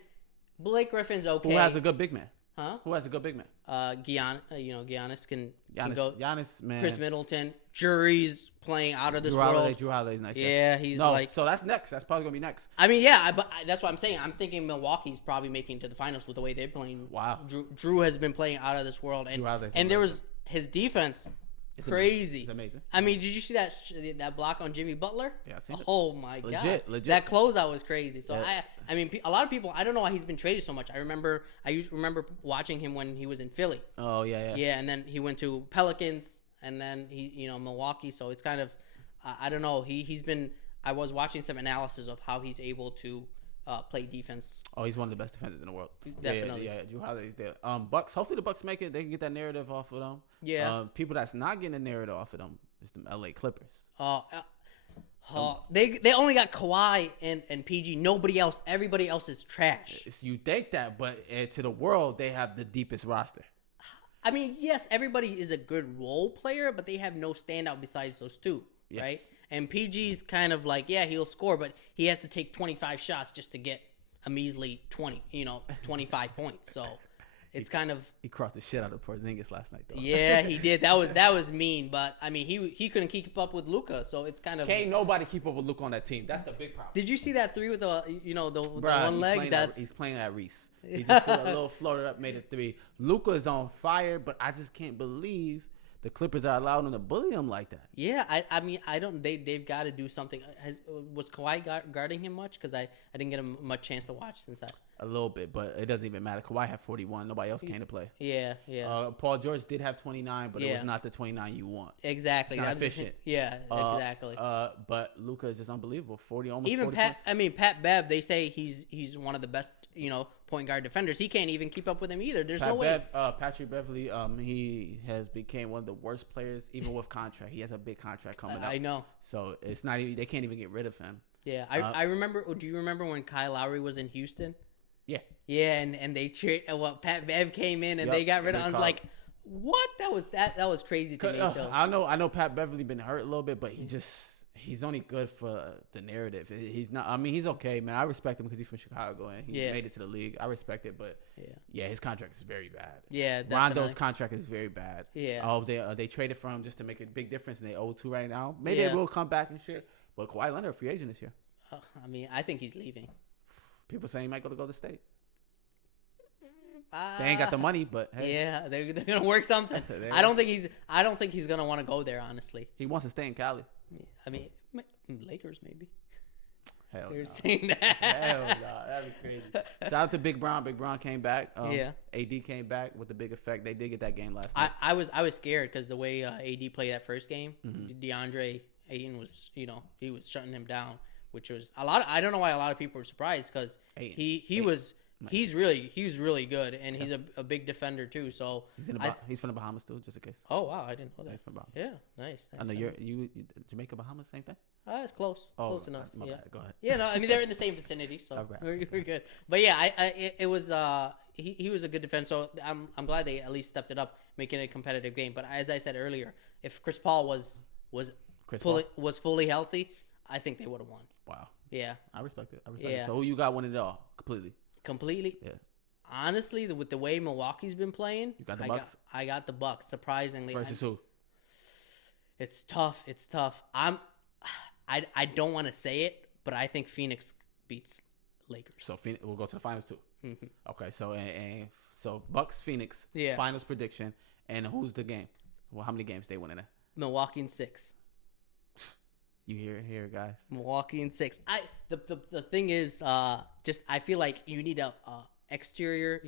okay. Who has a good big man? Huh? Who has a good big man? Giannis can go. Giannis, man. Chris Middleton. Jury's playing out of this world. Drew Holiday's nice. Yeah, he's like. So that's next. That's probably gonna be next. I mean, yeah, but that's what I'm saying. I'm thinking Milwaukee's probably making it to the finals with the way they're playing. Wow. Drew has been playing out of this world, and there was his defense. It's crazy. It's amazing. I mean, did you see that block on Jimmy Butler? Yeah, I seen it. Oh my god, legit. That closeout was crazy. So I mean, a lot of people. I don't know why he's been traded so much. I remember watching him when he was in Philly. Oh yeah. Yeah, and then he went to Pelicans, and then Milwaukee. So it's kind of, I don't know. He's been. I was watching some analysis of how he's able to play defense. Oh, he's one of the best defenders in the world. Definitely. Yeah. Drew Holiday's there. Bucks. Hopefully the Bucks make it. They can get that narrative off of them. Yeah. People that's not getting the narrative off of them is the LA Clippers. They only got Kawhi and PG. Nobody else. Everybody else is trash. You think that, but to the world, they have the deepest roster. I mean, yes, everybody is a good role player, but they have no standout besides those two, right? And PG's kind of like, yeah, he'll score, but he has to take 25 shots just to get a measly 25 points. So it's kind of... He crossed the shit out of Porzingis last night, though. Yeah, he did. That was mean, but I mean, he couldn't keep up with Luka, so it's kind of... Can't nobody keep up with Luka on that team. That's the big problem. Did you see that three with the one leg? He's playing at Reese. He just threw a little floater up, made it 3. Luka is on fire, but I just can't believe the Clippers are allowing him to bully him like that. Yeah, I mean, I don't. They've got to do something. Was Kawhi guarding him much? Because I didn't get him much chance to watch since that. A little bit, but it doesn't even matter. Kawhi had 41. Nobody else came to play. Yeah. Paul George did have 29, but it was not the 29 you want. Exactly. It's not efficient. Exactly. But Luka is just unbelievable. 40, almost even 40 Pat. points. I mean, Pat Bev. They say he's one of the best point guard defenders. He can't even keep up with him either. There's no way. Patrick Beverley. He has became one of the worst players, even with contract. He has a big contract coming up. I know. So it's not even. They can't even get rid of him. Yeah, I remember. Do you remember when Kyle Lowry was in Houston? Yeah. Yeah, and they Pat Bev came in and they got rid of him. Like, what? That was crazy to me. So. I know Pat Beverley been hurt a little bit, but he's only good for the narrative. He's not. I mean, he's okay, man. I respect him because he's from Chicago and he made it to the league. I respect it, but his contract is very bad. Yeah, definitely. Rondo's contract is very bad. Yeah. Oh, they traded for him just to make a big difference, and they owe 2 right now. Maybe they will come back and shit. But Kawhi Leonard, free agent this year. I mean, I think he's leaving. People saying he might go to Golden State. They ain't got the money, but hey. Yeah, they're gonna work something. I don't think he's gonna want to go there. Honestly, he wants to stay in Cali. I mean, Lakers maybe. Hell They're saying that. Hell no, that'd be crazy. Shout out to Big Bron. Big Bron came back. AD came back with a big effect. They did get that game last night. I was scared because the way AD played that first game, DeAndre Ayton was he was shutting him down, which was a lot. I don't know why a lot of people were surprised because he was He's really good, and he's a big defender too. So he's from the Bahamas too, just in case. Oh wow, I didn't know that. He's from Bahamas. Yeah, nice. I know you Jamaica, Bahamas, same thing. It's close. Close enough. Yeah. Bad. Go ahead. Yeah, no, I mean they're in the same vicinity, so we're good. But yeah, it was he was a good defense. So I'm glad they at least stepped it up, making it a competitive game. But as I said earlier, if Chris Paul was fully healthy, I think they would have won. Wow. Yeah. I respect it. So who you got winning it all completely? Yeah. Honestly, with the way Milwaukee's been playing, you got the Bucks. I got the Bucks. Surprisingly, versus who? It's tough. I don't want to say it, but I think Phoenix beats Lakers. So Phoenix, we'll go to the finals too. Mm-hmm. Okay, so Bucks Phoenix. Yeah. Finals prediction, and who's the game? Well, how many games they winning it? Milwaukee in 6. You hear it here, guys. Milwaukee in 6. The thing is, just I feel like you need a exterior,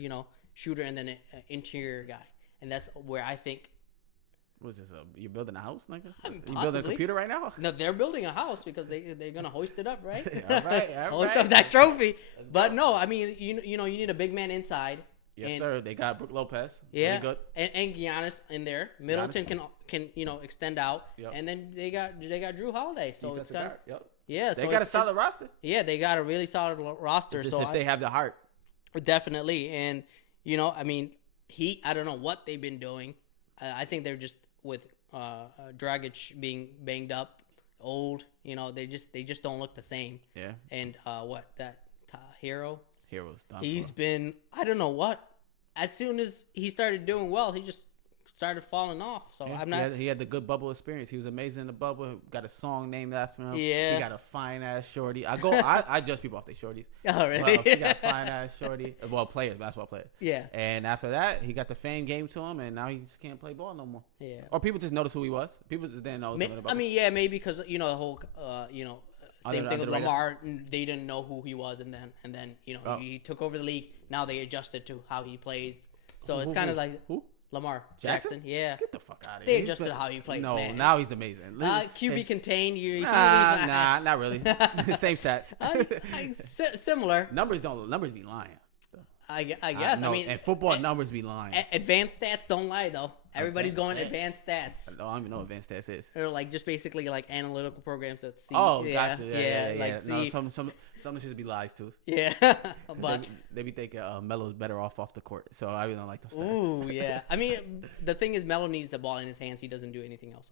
shooter, and then an interior guy, and that's where I think. What's this? You're building a house, nigga? You Possibly. building a computer right now? No, they're building a house because they're gonna hoist it up, right? all right. Hoist up that trophy. But no, I mean, you need a big man inside. Yes, sir. They got Brook Lopez. Yeah, really good. And Giannis in there. Middleton can extend out, and then they got Drew Holiday. So defensive it's kind guard. Yep. Yeah. They got a solid roster. Yeah, they got a really solid roster. It's so if they have the heart, definitely. And I mean, I don't know what they've been doing. I think they're just with Dragic being banged up, old. They just don't look the same. Yeah. And Hero's done. He's been, I don't know what. As soon as he started doing well, he just started falling off. So yeah, I'm not. He had the good bubble experience. He was amazing in the bubble. Got a song named after him. Yeah. He got a fine ass shorty. I judge people off their shorties. Oh really? He got a fine ass shorty. Well, basketball players. Yeah. And after that, he got the fame game to him, and now he just can't play ball no more. Yeah. Or people just noticed who he was. People just didn't know. I mean, yeah, maybe because the whole same thing with Lamar. They didn't know who he was, and then he took over the league. Now they adjusted to how he plays. So it's kind of like who? Lamar Jackson. Yeah. Get the fuck out of here. They adjusted how he plays. No, man. now he's amazing. QB contained. Nah, not really. Same stats. Similar. Numbers be lying. I guess. I mean, and football numbers be lying. Advanced stats don't lie though. Everybody's going advanced stats. I don't even know what advanced stats is. They're like just basically like analytical programs that see. Oh, gotcha. Yeah. Like no, some should be lies too. Yeah, but they be thinking Melo's better off the court. So I really don't like those stats. Ooh, yeah. I mean, the thing is, Melo needs the ball in his hands. He doesn't do anything else.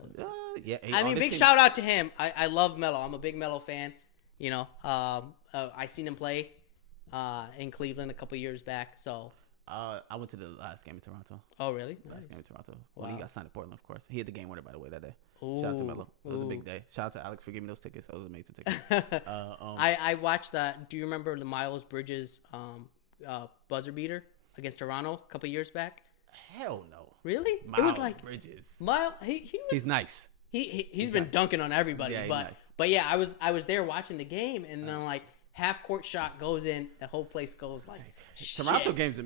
Yeah. I mean, big shout out to him. I love Melo. I'm a big Melo fan. I seen him play in Cleveland a couple years back. So. I went to the last game in Toronto. Oh, really? Last game in Toronto. Wow. Well, he got signed to Portland, of course. He had the game winner, by the way, that day. Ooh. Shout out to Melo. It was a big day. Shout out to Alex for giving me those tickets. That was amazing tickets. I watched that. Do you remember the Miles Bridges buzzer beater against Toronto a couple years back? Hell no. Really? Miles it was like Bridges. He's nice. He's been dunking on everybody. Yeah, but nice. But yeah, I was there watching the game, and then like half court shot goes in, the whole place goes like Toronto games.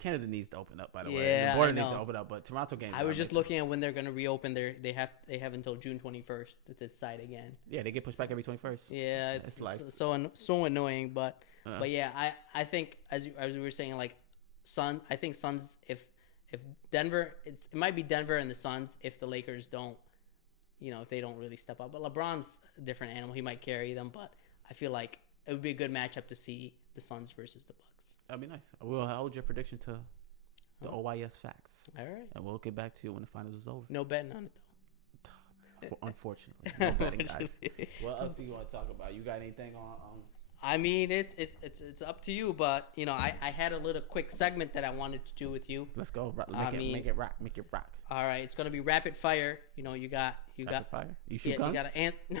Canada needs to open up. By the way, yeah, the border needs to open up. But Toronto games. I was just looking at when they're going to reopen. They have until June 21st to decide again. Yeah, they get pushed back every 21st. Yeah, it's like so annoying. But yeah, I think as we were saying, like I think Suns if Denver, it might be Denver and the Suns if the Lakers don't, if they don't really step up. But LeBron's a different animal. He might carry them, but I feel like it would be a good matchup to see the Suns versus the Bucks. That'd be nice. We'll hold your prediction to the OYS facts. All right. And we'll get back to you when the finals is over. No betting on it, though. Unfortunately. No betting, guys. What else do you want to talk about? You got anything on I mean, it's up to you, but, I had a little quick segment that I wanted to do with you. Let's go. Make it rock. All right. It's going to be rapid fire. You got fire? You shoot guns? You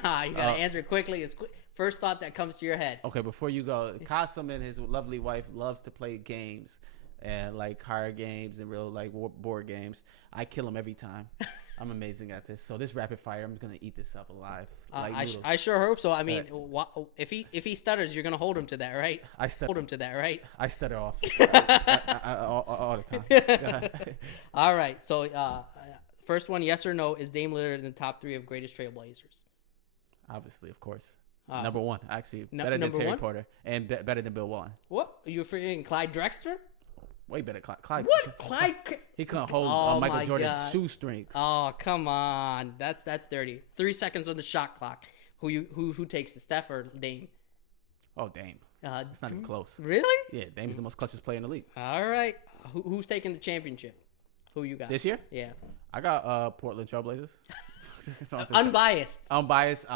got to answer it quickly. First thought that comes to your head. Okay, before you go, Qasim and his lovely wife loves to play games and like card games and real like board games. I kill him every time. I'm amazing at this. So this rapid fire, I'm gonna eat this up alive. Like I sure hope so. I mean, if he stutters, you're gonna hold him to that, right? Hold him to that, right? I stutter off all the time. All right. So first one, yes or no? Is Dame Lillard in the top 3 of greatest Trailblazers? Obviously, of course. Number one, actually. Better than Terry Porter. And better than Bill Walton. What? Are you forgetting Clyde Drexler? Way better. Clyde. What? Clyde? He couldn't hold Michael Jordan's shoestrings. Oh, come on. That's dirty. 3 seconds on the shot clock. Who takes it, Steph or Dame? Oh, Dame. It's not even close. Really? Yeah, Dame's the most clutchest player in the league. All right. Who's taking the championship? Who you got? This year? Yeah. I got Portland Trailblazers. Unbiased. Unbiased.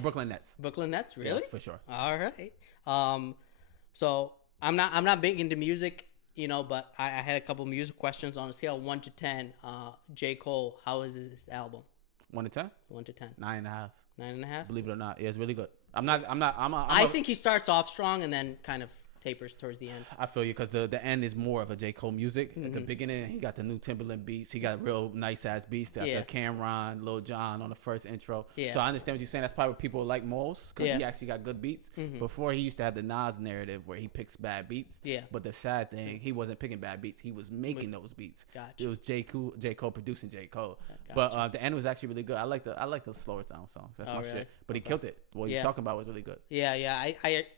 Brooklyn Nets. Brooklyn Nets, really? Yeah, for sure. All right. So I'm not big into music, but I had a couple music questions on a scale of 1 to 10. J. Cole, how is his album? 1 to 10? 1 to 10. 9.5. 9.5? Believe it or not, yeah, it's really good. I think he starts off strong and then kind of tapers towards the end. I feel you because the end is more of a J. Cole music. At the beginning, he got the new Timberland beats. He got real nice ass beats. Got the Cameron, Lil Jon on the first intro. Yeah. So I understand what you're saying. That's probably what people like most because he actually got good beats. Before he used to have the Nas narrative where he picks bad beats. Yeah. But the sad thing, he wasn't picking bad beats. He was making those beats. Gotcha. It was J. Cole producing J. Cole. Gotcha. But the end was actually really good. I like the slower down songs. That's my shit. But he killed it. What he's talking about was really good. Yeah.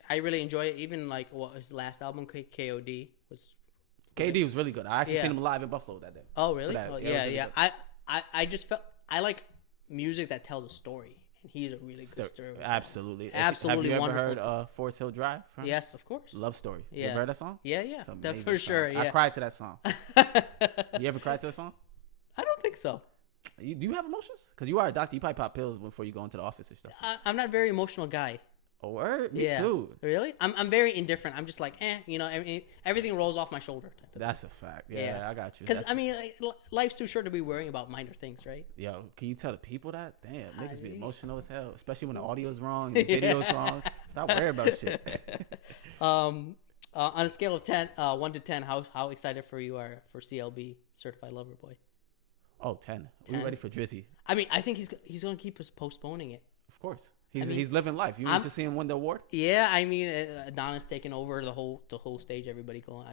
I really enjoyed it. Even like what his last album, KOD was. KD was really good. I actually seen him live in Buffalo that day. Oh really? Yeah. I just felt I like music that tells a story, and he's a really good story. Absolutely. Have you ever heard Forest Hill Drive? Yes, of course. Love Story. You ever heard that song? Yeah. That for sure. Yeah. I cried to that song. You ever cried to that song? I don't think so. Do you have emotions? Because you are a doctor. You probably pop pills before you go into the office and stuff. I'm not a very emotional guy. Oh, word? Me too. Really? I'm very indifferent. I'm just like, everything rolls off my shoulder. That's a fact. Yeah, I got you. Because, life's too short to be worrying about minor things, right? Yo, can you tell the people that? Damn, niggas be emotional as hell. Especially when the audio's wrong, the video's wrong. Stop worrying about shit. On a scale of 1 to 10, how excited for you are for CLB, Certified Lover Boy? Oh, 10. We're ready for Drizzy. I think he's going to keep us postponing it. Of course. He's living life. You need to see him win the award? Yeah, Adonis taking over the whole stage. Everybody going.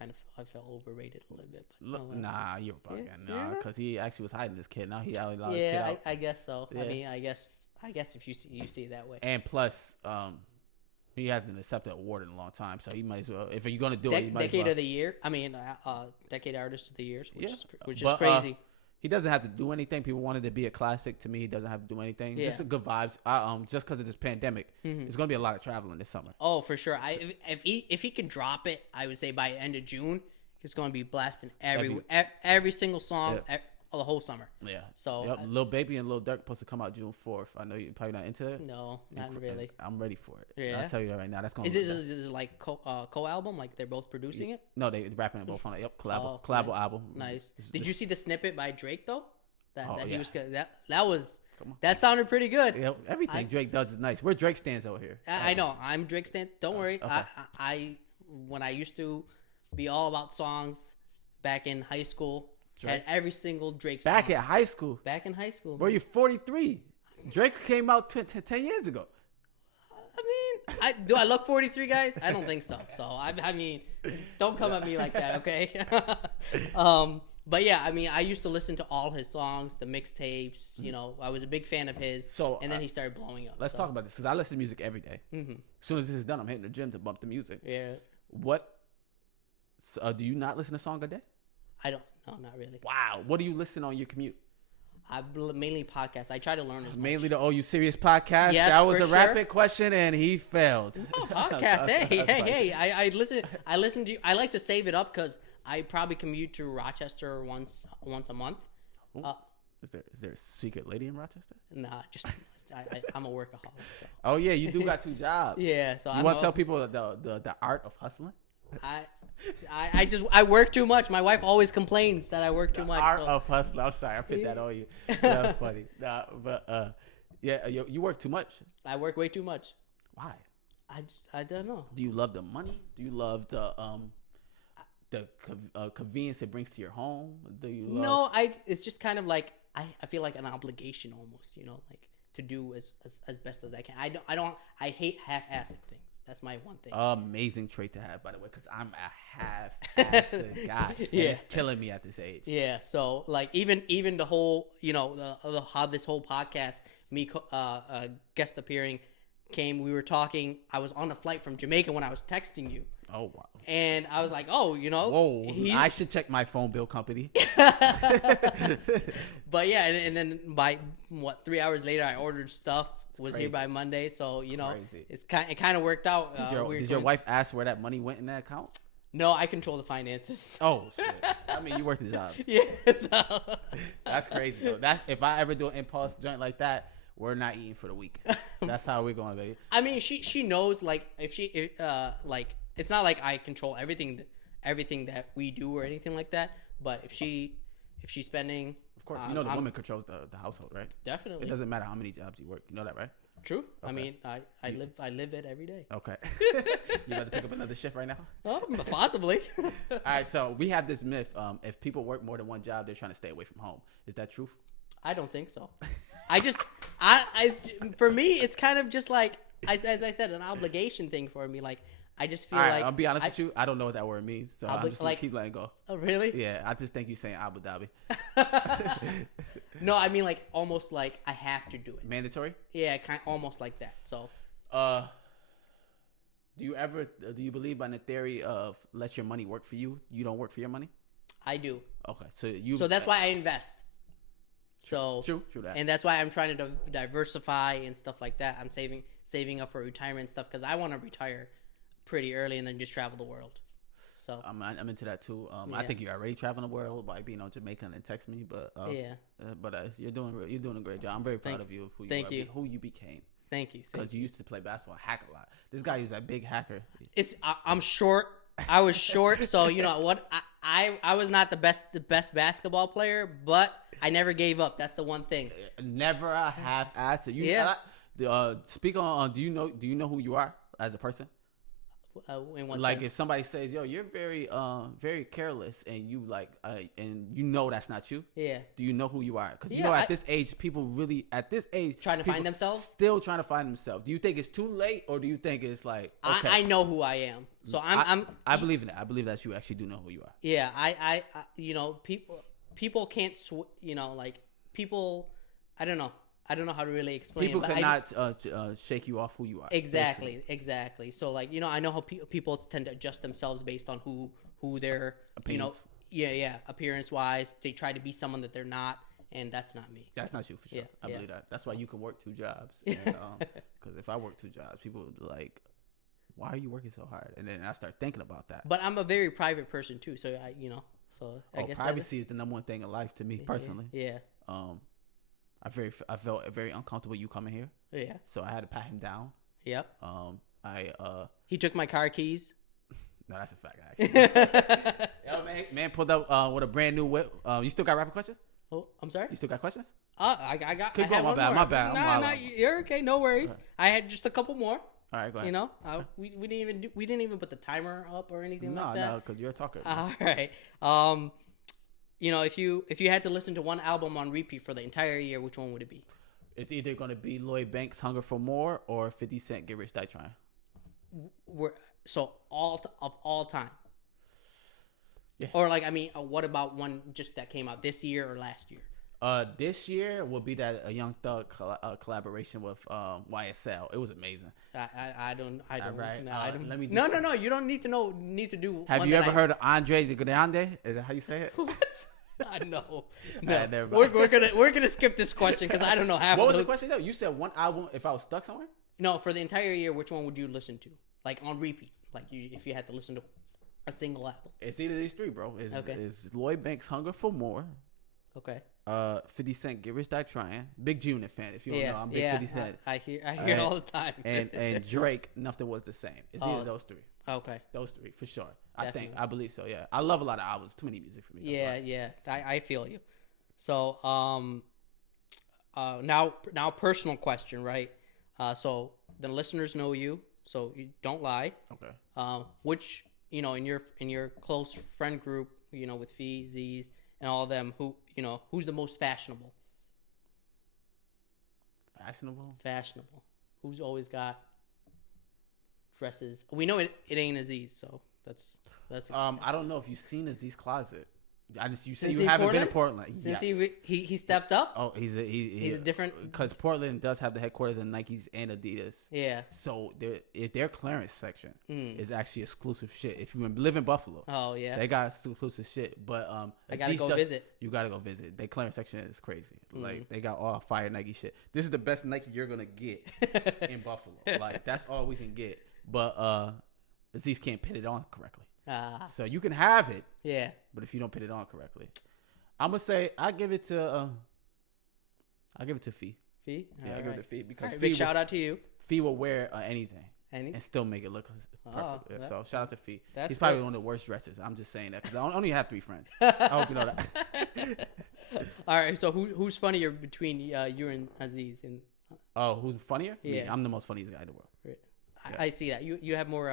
I felt overrated a little bit. But nah, you're bugging. Nah, because he actually was hiding this kid. Now he allowed his kid out. I guess so. Yeah. I guess if you see it that way. And plus, he hasn't accepted an award in a long time, so he might as well. If you're gonna do it, you might Decade as well. of the Year. Decade Artist of the Year, which is crazy. He doesn't have to do anything. People wanted to be a classic. To me, he doesn't have to do anything. Just a good vibes. Just because of this pandemic, it's gonna be a lot of traveling this summer. Oh, for sure. If he can drop it, I would say by end of June, it's gonna be blasting every single song the whole summer. Yeah. So Lil Baby and Lil Durk supposed to come out June 4th. I know you're probably not into it. No, not really. I'm ready for it. Yeah. I'll tell you that right now. That's gonna. Is it like co-album? Like they're both producing it? No, they rapping it both on it. Yep, collabo album. Nice. Did you see the snippet by Drake though? He was that sounded pretty good. Yeah, everything Drake does is nice. We're Drake stands out here. I know. I'm Drake stan. Don't worry. Okay. I when I used to be all about songs back in high school, had every single Drake song. Back in high school. Bro, you're 43. Drake came out 10 years ago. Do I look 43, guys? I don't think so. So don't come at me like that, okay? But yeah, I used to listen to all his songs, the mixtapes. I was a big fan of his. And then he started blowing up. Let's talk about this because I listen to music every day. As soon as this is done, I'm hitting the gym to bump the music. Yeah. What? Do you not listen to a song a day? I don't. No, not really. Wow. What do you listen on your commute? Mainly podcasts. I try to learn as much. Mainly the You Serious podcast? Yes, that was a rapid question and he failed. No, podcast. Hey. I listen. I like to save it up because I probably commute to Rochester once a month. Is there a secret lady in Rochester? Nah, just I'm a workaholic. So. Oh yeah, you do got 2 jobs. Yeah, so you want to tell people the art of hustling? I work too much. My wife always complains that I work too much. Art of hustling. I'm sorry, I put that on you. That's funny. Nah, but you work too much. I work way too much. Why? I don't know. Do you love the money? Do you love the convenience it brings to your home? Do you love... No, it's just kind of like I feel like an obligation almost, like to do as best as I can. I hate half-assed things. That's my one thing. Amazing trait to have, by the way, because I'm a half-assed guy. And it's killing me at this age. Yeah, so like even the whole, how this whole podcast, me guest appearing, came. We were talking. I was on a flight from Jamaica when I was texting you. Oh, wow. And I was like, oh, you know. Whoa. I should check my phone bill company. But yeah, and then by 3 hours later, I ordered stuff. Was here by Monday, so you know, it kind of worked out. Did your wife ask where that money went in that account? No, I control the finances. Oh shit! I mean, you work the job. Yeah, so. That's crazy though. That's if I ever do an impulse joint like that, we're not eating for the week. That's how we're going, baby. I mean, she knows like if like it's not like I control everything that we do or anything like that. But if she's spending. Of course, you know the woman controls the household, right? Definitely. It doesn't matter how many jobs you work. You know that, right? True. Okay. I mean, I live it every day. Okay. You got to pick up another shift right now? Oh, possibly. All right, so we have this myth. If people work more than one job, they're trying to stay away from home. Is that truth? I don't think so. For me, it's kind of just like, as I said, an obligation thing for me. Like, I just feel like... I'll be honest with you. I don't know what that word means, so I'm just going to keep letting go. Oh, really? Yeah, I just think you're saying Abu Dhabi. No, I mean like almost like I have to do it. Mandatory? Yeah, almost like that. So... Do you believe in the theory of let your money work for you? You don't work for your money? I do. Okay, so that's why I invest. True that. And that's why I'm trying to diversify and stuff like that. I'm saving up for retirement and stuff because I want to retire pretty early and then just travel the world. So I'm into that too. I think you're already traveling the world by being on Jamaica and text me, but you're doing a great job. I'm very proud of you of who you became. Thank you. Because you used to play basketball, hack a lot. This guy was that big hacker. I'm short. I was short, so you know what? I was not the best basketball player, but I never gave up. That's the one thing. Never a half-assed. Speak on. Do you know who you are as a person? In what like sense? If somebody says, "Yo, you're very very careless," and you and you know that's not you. Yeah. Do you know who you are? Because at this age, people really trying to find themselves. Still trying to find themselves. Do you think it's too late, or do you think it's like okay? I know who I am, so I believe in that. I believe that you actually do know who you are. Yeah. I people can't like people. I don't know how to really explain. People cannot shake you off who you are. Exactly. So like I know how people tend to adjust themselves based on who they're opinions. Appearance wise, they try to be someone that they're not, and that's not me. That's not you for sure. Yeah, I believe that. That's why you can work 2 jobs. Because if I work 2 jobs, people would be like, "Why are you working so hard?" And then I start thinking about that. But I'm a very private person too, so I guess privacy is the number one thing in life to me personally. Yeah. I felt very uncomfortable you coming here. Yeah. So I had to pat him down. Yep. He took my car keys. No, that's a fact, actually. Yo, man pulled up with a brand new whip. You still got rapid questions? Oh, I'm sorry? You still got questions? I got. Keep going. My bad. Nah, you're okay. No worries. Right. I had just a couple more. All right, go ahead. We didn't even put the timer up or anything like that. No, because you're a talker. All right. If you had to listen to one album on repeat for the entire year, which one would it be? It's either going to be Lloyd Banks' "Hunger for More" or 50 Cent "Get Rich Die Trying." All time. Yeah. Or what about one just that came out this year or last year? This year will be that Young Thug collaboration with YSL. It was amazing. I don't. Right. No, I don't. Let me. No. You don't need to do. Have you ever heard of Andre the Grande? Is that how you say it? No. Right, we're gonna skip this question because I don't know how. What was the question though? You said one album. If I was stuck somewhere. No, for the entire year, which one would you listen to? Like on repeat, if you had to listen to a single album. It's either these 3, bro. It's Lloyd Banks' "Hunger for More." Okay. 50 Cent "Get Rich Die Trying." Big Unit fan. If you don't know, I'm big 50 Cent. I hear it all the time. and Drake, "Nothing Was the Same." It's either those 3. Okay. Those 3 for sure. Definitely. I believe so. Yeah. I love a lot of albums. Too many music for me. Yeah. I feel you. So now personal question, right? So the listeners know you, so you don't lie. Okay. Which in your close friend group, with Fee, Z's, and all of them, who's the most fashionable? Fashionable. Who's always got dresses? We know it ain't Aziz, so that's. I don't know if you've seen Aziz's closet. You said you haven't been to Portland. Since he stepped up. Oh, he's a different, because Portland does have the headquarters of Nikes and Adidas. Yeah. So their clearance section is actually exclusive shit. If you live in Buffalo, oh yeah, they got exclusive shit. But I gotta go visit. You gotta go visit. Their clearance section is crazy. Like they got all fire Nike shit. This is the best Nike you're gonna get in Buffalo. Like that's all we can get. But Aziz can't put it on correctly. So you can have it, yeah. But if you don't put it on correctly, I'm gonna say I give it to Fee. Fee, yeah, I give it to Fee because Fee big shout out to you. Fee will wear anything and still make it look perfect. So shout out to Fee. He's probably one of the worst dressers. I'm just saying that because I only have 3 friends. I hope you know that. All right, so who's funnier between you and Aziz? And who's funnier? Yeah, me. I'm the most funniest guy in the world. Right. Yeah. I see that. You have more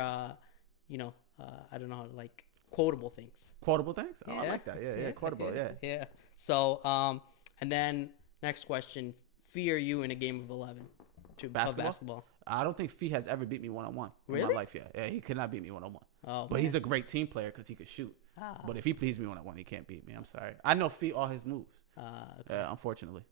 I don't know, like quotable things. Quotable things? Oh, yeah. I like that. Yeah, quotable. Yeah. So, and then next question: Fee or you in a game of 11? Basketball. I don't think Fee has ever beat me 1-on-1 in my life. Yeah, he could not beat me 1-on-1. Oh, but he's a great team player because he could shoot. But if he pleases me 1-on-1, he can't beat me. I'm sorry. I know Fee all his moves. Okay. Unfortunately.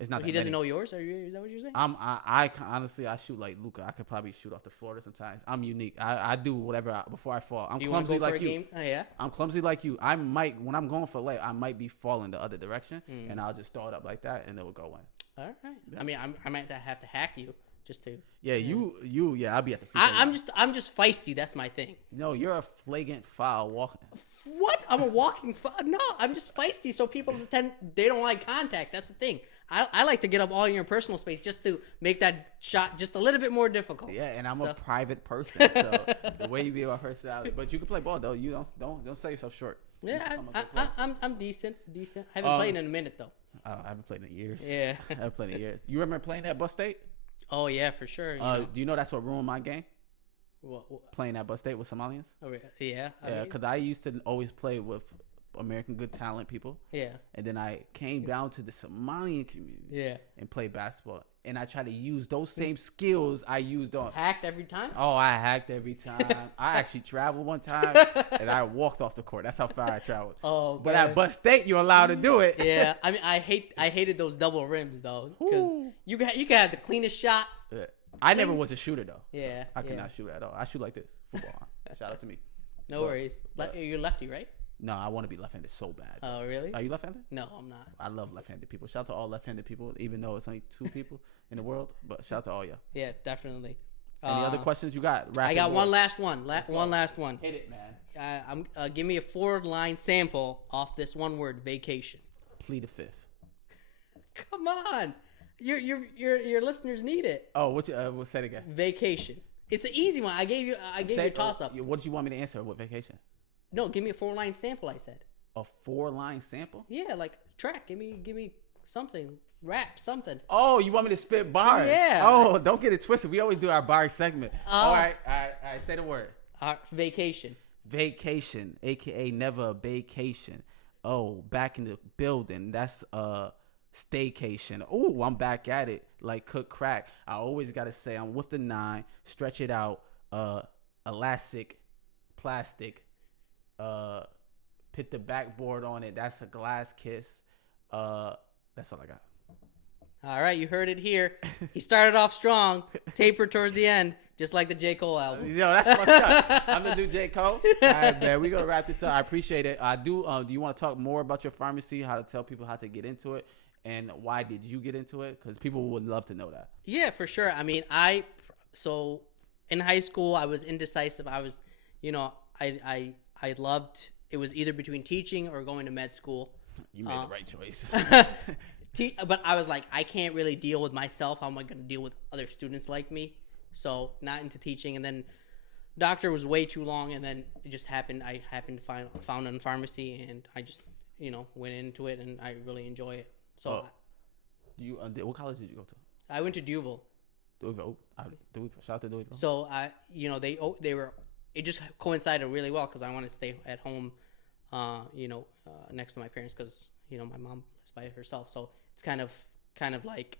It's not. He doesn't know yours. Is that what you're saying? I honestly I shoot like Luka. I could probably shoot off the Florida sometimes. I'm unique. I do whatever before I fall. I'm clumsy like you. Game? Oh, yeah. I'm clumsy like you. I might when I'm going for lay, I might be falling the other direction, and I'll just throw it up like that, and it will go in. All right. Yeah. I mean, I might have to hack you just to. Yeah, you. Yeah, I'll be at the. I'm just feisty. That's my thing. No, you're a flagrant foul walking. What? I'm a walking foul. No, I'm just feisty. So people they don't like contact. That's the thing. I like to get up all in your personal space just to make that shot just a little bit more difficult. Yeah, and I'm a private person, so the way you be about personality. But you can play ball though. You don't sell yourself short. Yeah, I'm decent. I haven't played in a minute though. I haven't played in years. Yeah, I haven't played in years. You remember playing at Bus State? Oh yeah, for sure. Do you know that's what ruined my game? What? Playing at Bus State with Somalians? Oh yeah. Yeah, because I used to always play with American Good Talent people. Yeah. And then I came down to the Somalian community. Yeah. And played basketball. And I tried to use those same skills I used on. Hacked every time? Oh, I hacked every time. I actually traveled one time and I walked off the court. That's how far I traveled. Oh, but at Bus State, you're allowed to do it. Yeah. I mean, I hated those double rims though, because you can have the cleanest shot. Yeah. I never was a shooter though. Yeah. I could not shoot at all. I shoot like this. Football. Shout out to me. No worries. You're lefty, right? No, I want to be left-handed so bad. Oh, really? Are you left-handed? No, I'm not. I love left-handed people. Shout out to all left-handed people, even though it's only 2 people in the world. But shout out to all y'all. Yeah, definitely. Any other questions you got? I got one last one. One last one. Hit it, man. Give me a 4-line sample off this one word: vacation. Plead the fifth. Come on, your listeners need it. Oh, we'll say it again. Vacation. It's an easy one. I gave you a toss up. What did you want me to answer with vacation? No, give me a 4-line sample. I said. A 4-line sample? Yeah, like track. Give me something. Rap something. Oh, you want me to spit bars? Yeah. Oh, don't get it twisted. We always do our bar segment. All right. Say the word. Vacation. Vacation, aka never a vacation. Oh, back in the building. That's staycation. Oh, I'm back at it. Like cook crack. I always gotta say I'm with the 9. Stretch it out. Elastic, plastic. Put the backboard on it. That's a glass kiss. That's all I got. All right, you heard it here. He started off strong, tapered towards the end, just like the J. Cole album. Yo, that's fucked up. I'm the new J. Cole. All right, man, we're gonna wrap this up. I appreciate it. I do. Do you want to talk more about your pharmacy? How to tell people how to get into it, and why did you get into it? Because people would love to know that. Yeah, for sure. I mean, so in high school I was indecisive. I was, I loved. It was either between teaching or going to med school. You made the right choice. But I was like, I can't really deal with myself. How am I going to deal with other students like me? So not into teaching. And then doctor was way too long. And then it just happened. I happened to found in pharmacy, and I just, went into it, and I really enjoy it. So what college did you go to? I went to Duville. Shout out to Duville. So it just coincided really well because I wanted to stay at home, next to my parents because, my mom lives by herself. So it's kind of like,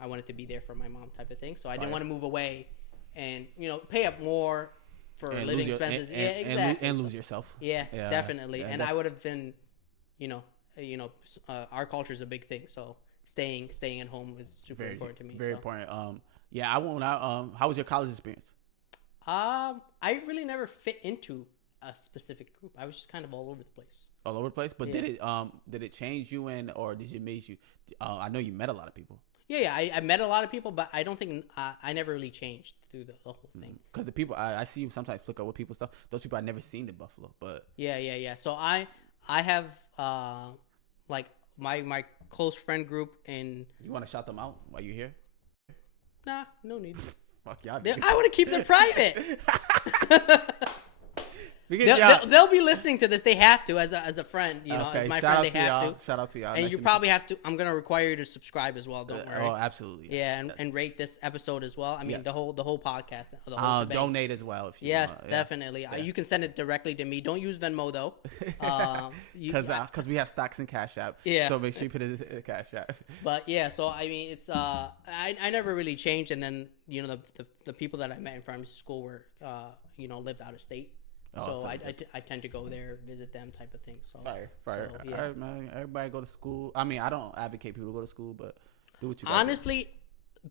I wanted to be there for my mom type of thing. So I didn't want to move away and, pay up more for living expenses. Exactly. And lose yourself. Yeah, definitely. Yeah, and I would have been, our culture is a big thing. So staying at home is super important to me. Very important. Yeah, I went out. How was your college experience? I really never fit into a specific group. I was just kind of all over the place. All over the place, but did it change you or did it make you? I know you met a lot of people. Yeah, I met a lot of people, but I don't think I never really changed through the whole thing. Because the people I see you sometimes flick up with people stuff. Those people I never seen in Buffalo, but yeah. So I have like my close friend group, and you want to shout them out while you're here? Nah, no need. Fuck y'all. I want to keep them private. They'll be listening to this. They have to, as a friend, as my friend, they have to. Shout out to y'all. And nice you probably have to. I'm gonna require you to subscribe as well. Don't worry. Oh, absolutely. Yeah, and rate this episode as well. I mean, the whole podcast. The whole donate as well. If you want. Definitely. Yeah. You can send it directly to me. Don't use Venmo though. Because we have stocks in Cash App. Yeah. So make sure you put it in Cash App. But yeah, so I mean, it's I never really changed, and then the people that I met in pharmacy school were lived out of state. So I tend to go there, visit them, type of thing. So fire. So, yeah. All right, man. Everybody go to school. I mean, I don't advocate people to go to school, but do what you. Honestly,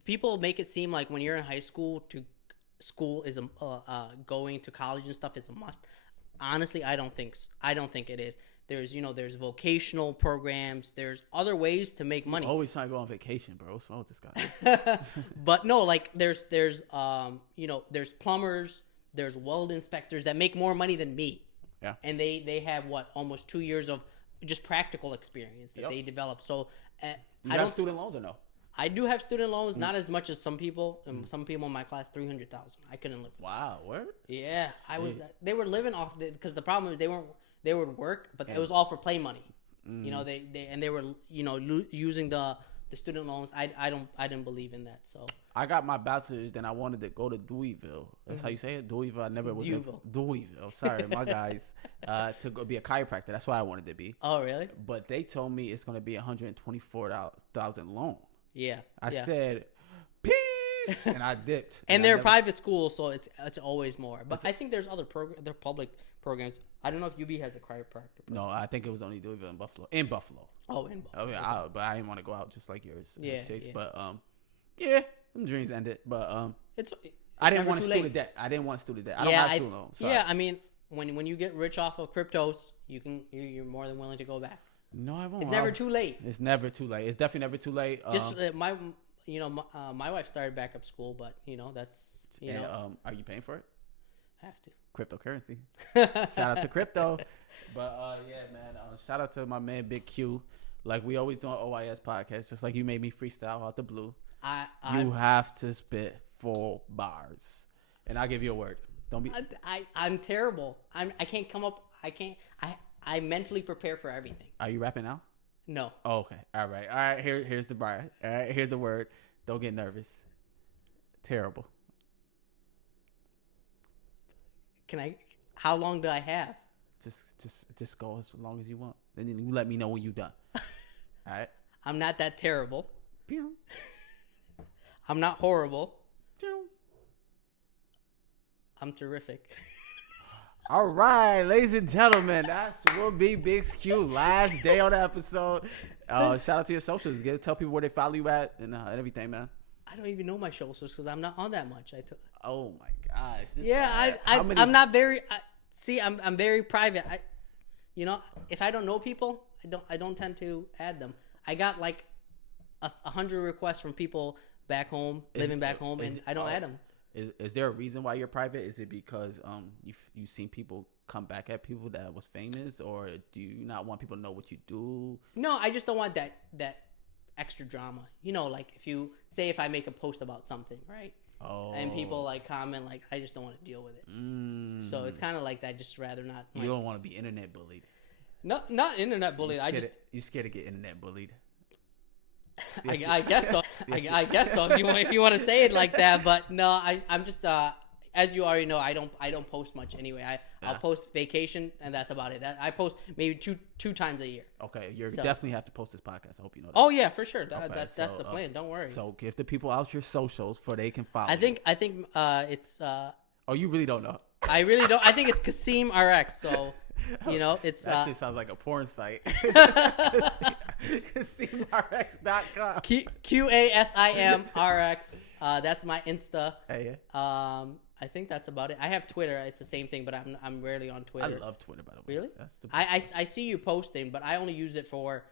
people make it seem like when you're in high school, school is going to college and stuff is a must. Honestly, I don't think it is. There's vocational programs. There's other ways to make money. Always trying to go on vacation, bro. What's wrong with this guy? But no, like there's plumbers. There's weld inspectors that make more money than me. Yeah. And they have almost 2 years of just practical experience that they develop. So you have student loans or no? I do have student loans, not as much as some people. Some people in my class, $300,000. I couldn't live. Wow, where? Yeah, I was. They were living off because the problem is they would work, but it was all for play money. They were using the student loans. I didn't believe in that. So I got my bachelor's, then I wanted to go to Deweyville. That's how you say it, Deweyville. I never was in Deweyville. Sorry, my guys. To go be a chiropractor. That's what I wanted to be. Oh, really? But they told me it's gonna be $124,000 loan. Yeah. I said, peace, and I dipped. And they're private schools, so it's always more. But I think there's other public programs. I don't know if UB has a chiropractor program. No, I think it was only Deweyville in Buffalo. In Buffalo. Oh, in Buffalo. Oh yeah, okay. But I didn't want to go out just like yours. Yeah, Chase. yeah. But some dreams ended. But it's I didn't want student debt. I don't have student loans. Yeah, I mean, when you get rich off of cryptos, you're more than willing to go back. No, I won't. It's never too late. It's never too late. It's definitely never too late. Just my wife started back up school, but that's are you paying for it? Have to. Cryptocurrency. Shout out to crypto. But yeah, man. Shout out to my man Big Q. Like we always do on OYSPodcast, just like you made me freestyle out the blue. You have to spit 4 bars, and I'll give you a word. Don't be. I'm terrible. I can't come up. I mentally prepare for everything. Are you rapping now? No. Oh, okay. All right. Here's the bar. All right. Here's the word. Don't get nervous. Terrible. How long do I have? Just go as long as you want. And then you let me know when you're done. All right. I'm not that terrible. Pew. I'm not horrible. Pew. I'm terrific. All right, ladies and gentlemen, that will be Big Q last day on the episode. Shout out to your socials. Tell people where they follow you at and everything, man. I don't even know my socials because I'm not on that much. Oh my gosh. I'm not very. I'm very private. If I don't know people, I don't tend to add them. I got like 100 requests from people back home, living back home, and I don't add them. Is there a reason why you're private? Is it because you've seen people come back at people that was famous, or do you not want people to know what you do? No, I just don't want that extra drama. Like if I make a post about something, right? Oh. And people like comment, like I just don't want to deal with it. So it's kind of like that. Just rather not. You don't want to be internet bullied. No, not internet bullied. You're scared to get internet bullied. I guess so. I guess so. If you want to say it like that, but no, I'm just as you already know, I don't post much anyway. I'll post vacation, and that's about it. I post maybe two times a year. Okay, you definitely have to post this podcast. I hope you know that. Oh yeah, for sure. That's the plan. Don't worry. So give the people out your socials for they can follow. I think it's. Oh, you really don't know? I really don't. I think it's Kasim RX. So You know, it's that shit sounds like a porn site. CasimRx.com. QASIMRX. That's my Insta. Hey, yeah. I think that's about it. I have Twitter. It's the same thing, but I'm rarely on Twitter. I love Twitter, by the way. Really? That's the I see you posting, but I only use it for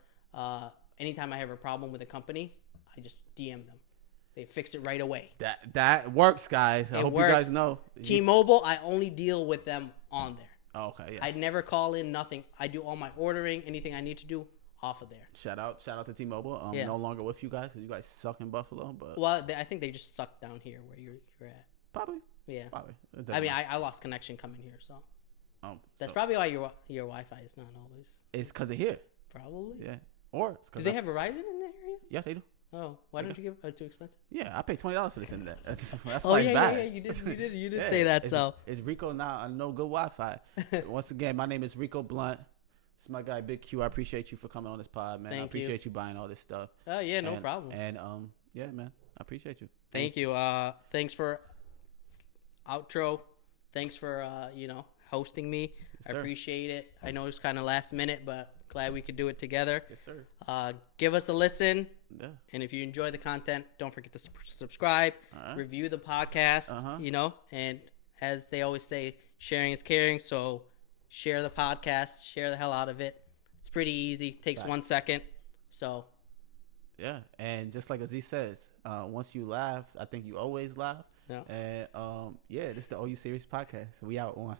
anytime I have a problem with a company, I just DM them. They fix it right away. That works, guys. I hope you guys know. T-Mobile, I only deal with them on there. Oh, okay. Yes. I never call in nothing. I do all my ordering, anything I need to do off of there. Shout out to T-Mobile. No longer with you guys. You guys suck in Buffalo, but I think they just suck down here where you're at. Probably. Yeah. Probably. I mean, I lost connection coming here, so that's probably why your Wi-Fi is not always. It's because of here. Probably. Yeah. Or do they have Verizon in that area? Yeah, they do. Oh, why don't you give it too expensive? Yeah, I paid $20 for this internet. That's why it's bad. Yeah, you did say that. So it's Rico now on no good Wi-Fi. Once again, my name is Rico Blunt. It's my guy Big Q. I appreciate you for coming on this pod, man. I appreciate you buying all this stuff. Oh yeah, no problem. And yeah, man, I appreciate you. Thank you. Thanks for outro. Thanks for hosting me. Yes, I appreciate it. I know it's kind of last minute, but glad we could do it together. Yes, sir. Give us a listen. Yeah. And if you enjoy the content, don't forget to subscribe, review the podcast, and as they always say, sharing is caring. So share the podcast, share the hell out of it. It's pretty easy. Takes 1 second. So. Yeah. And just like Aziz says, once you laugh, I think you always laugh. Yeah. And this is the OU Series podcast. We out on.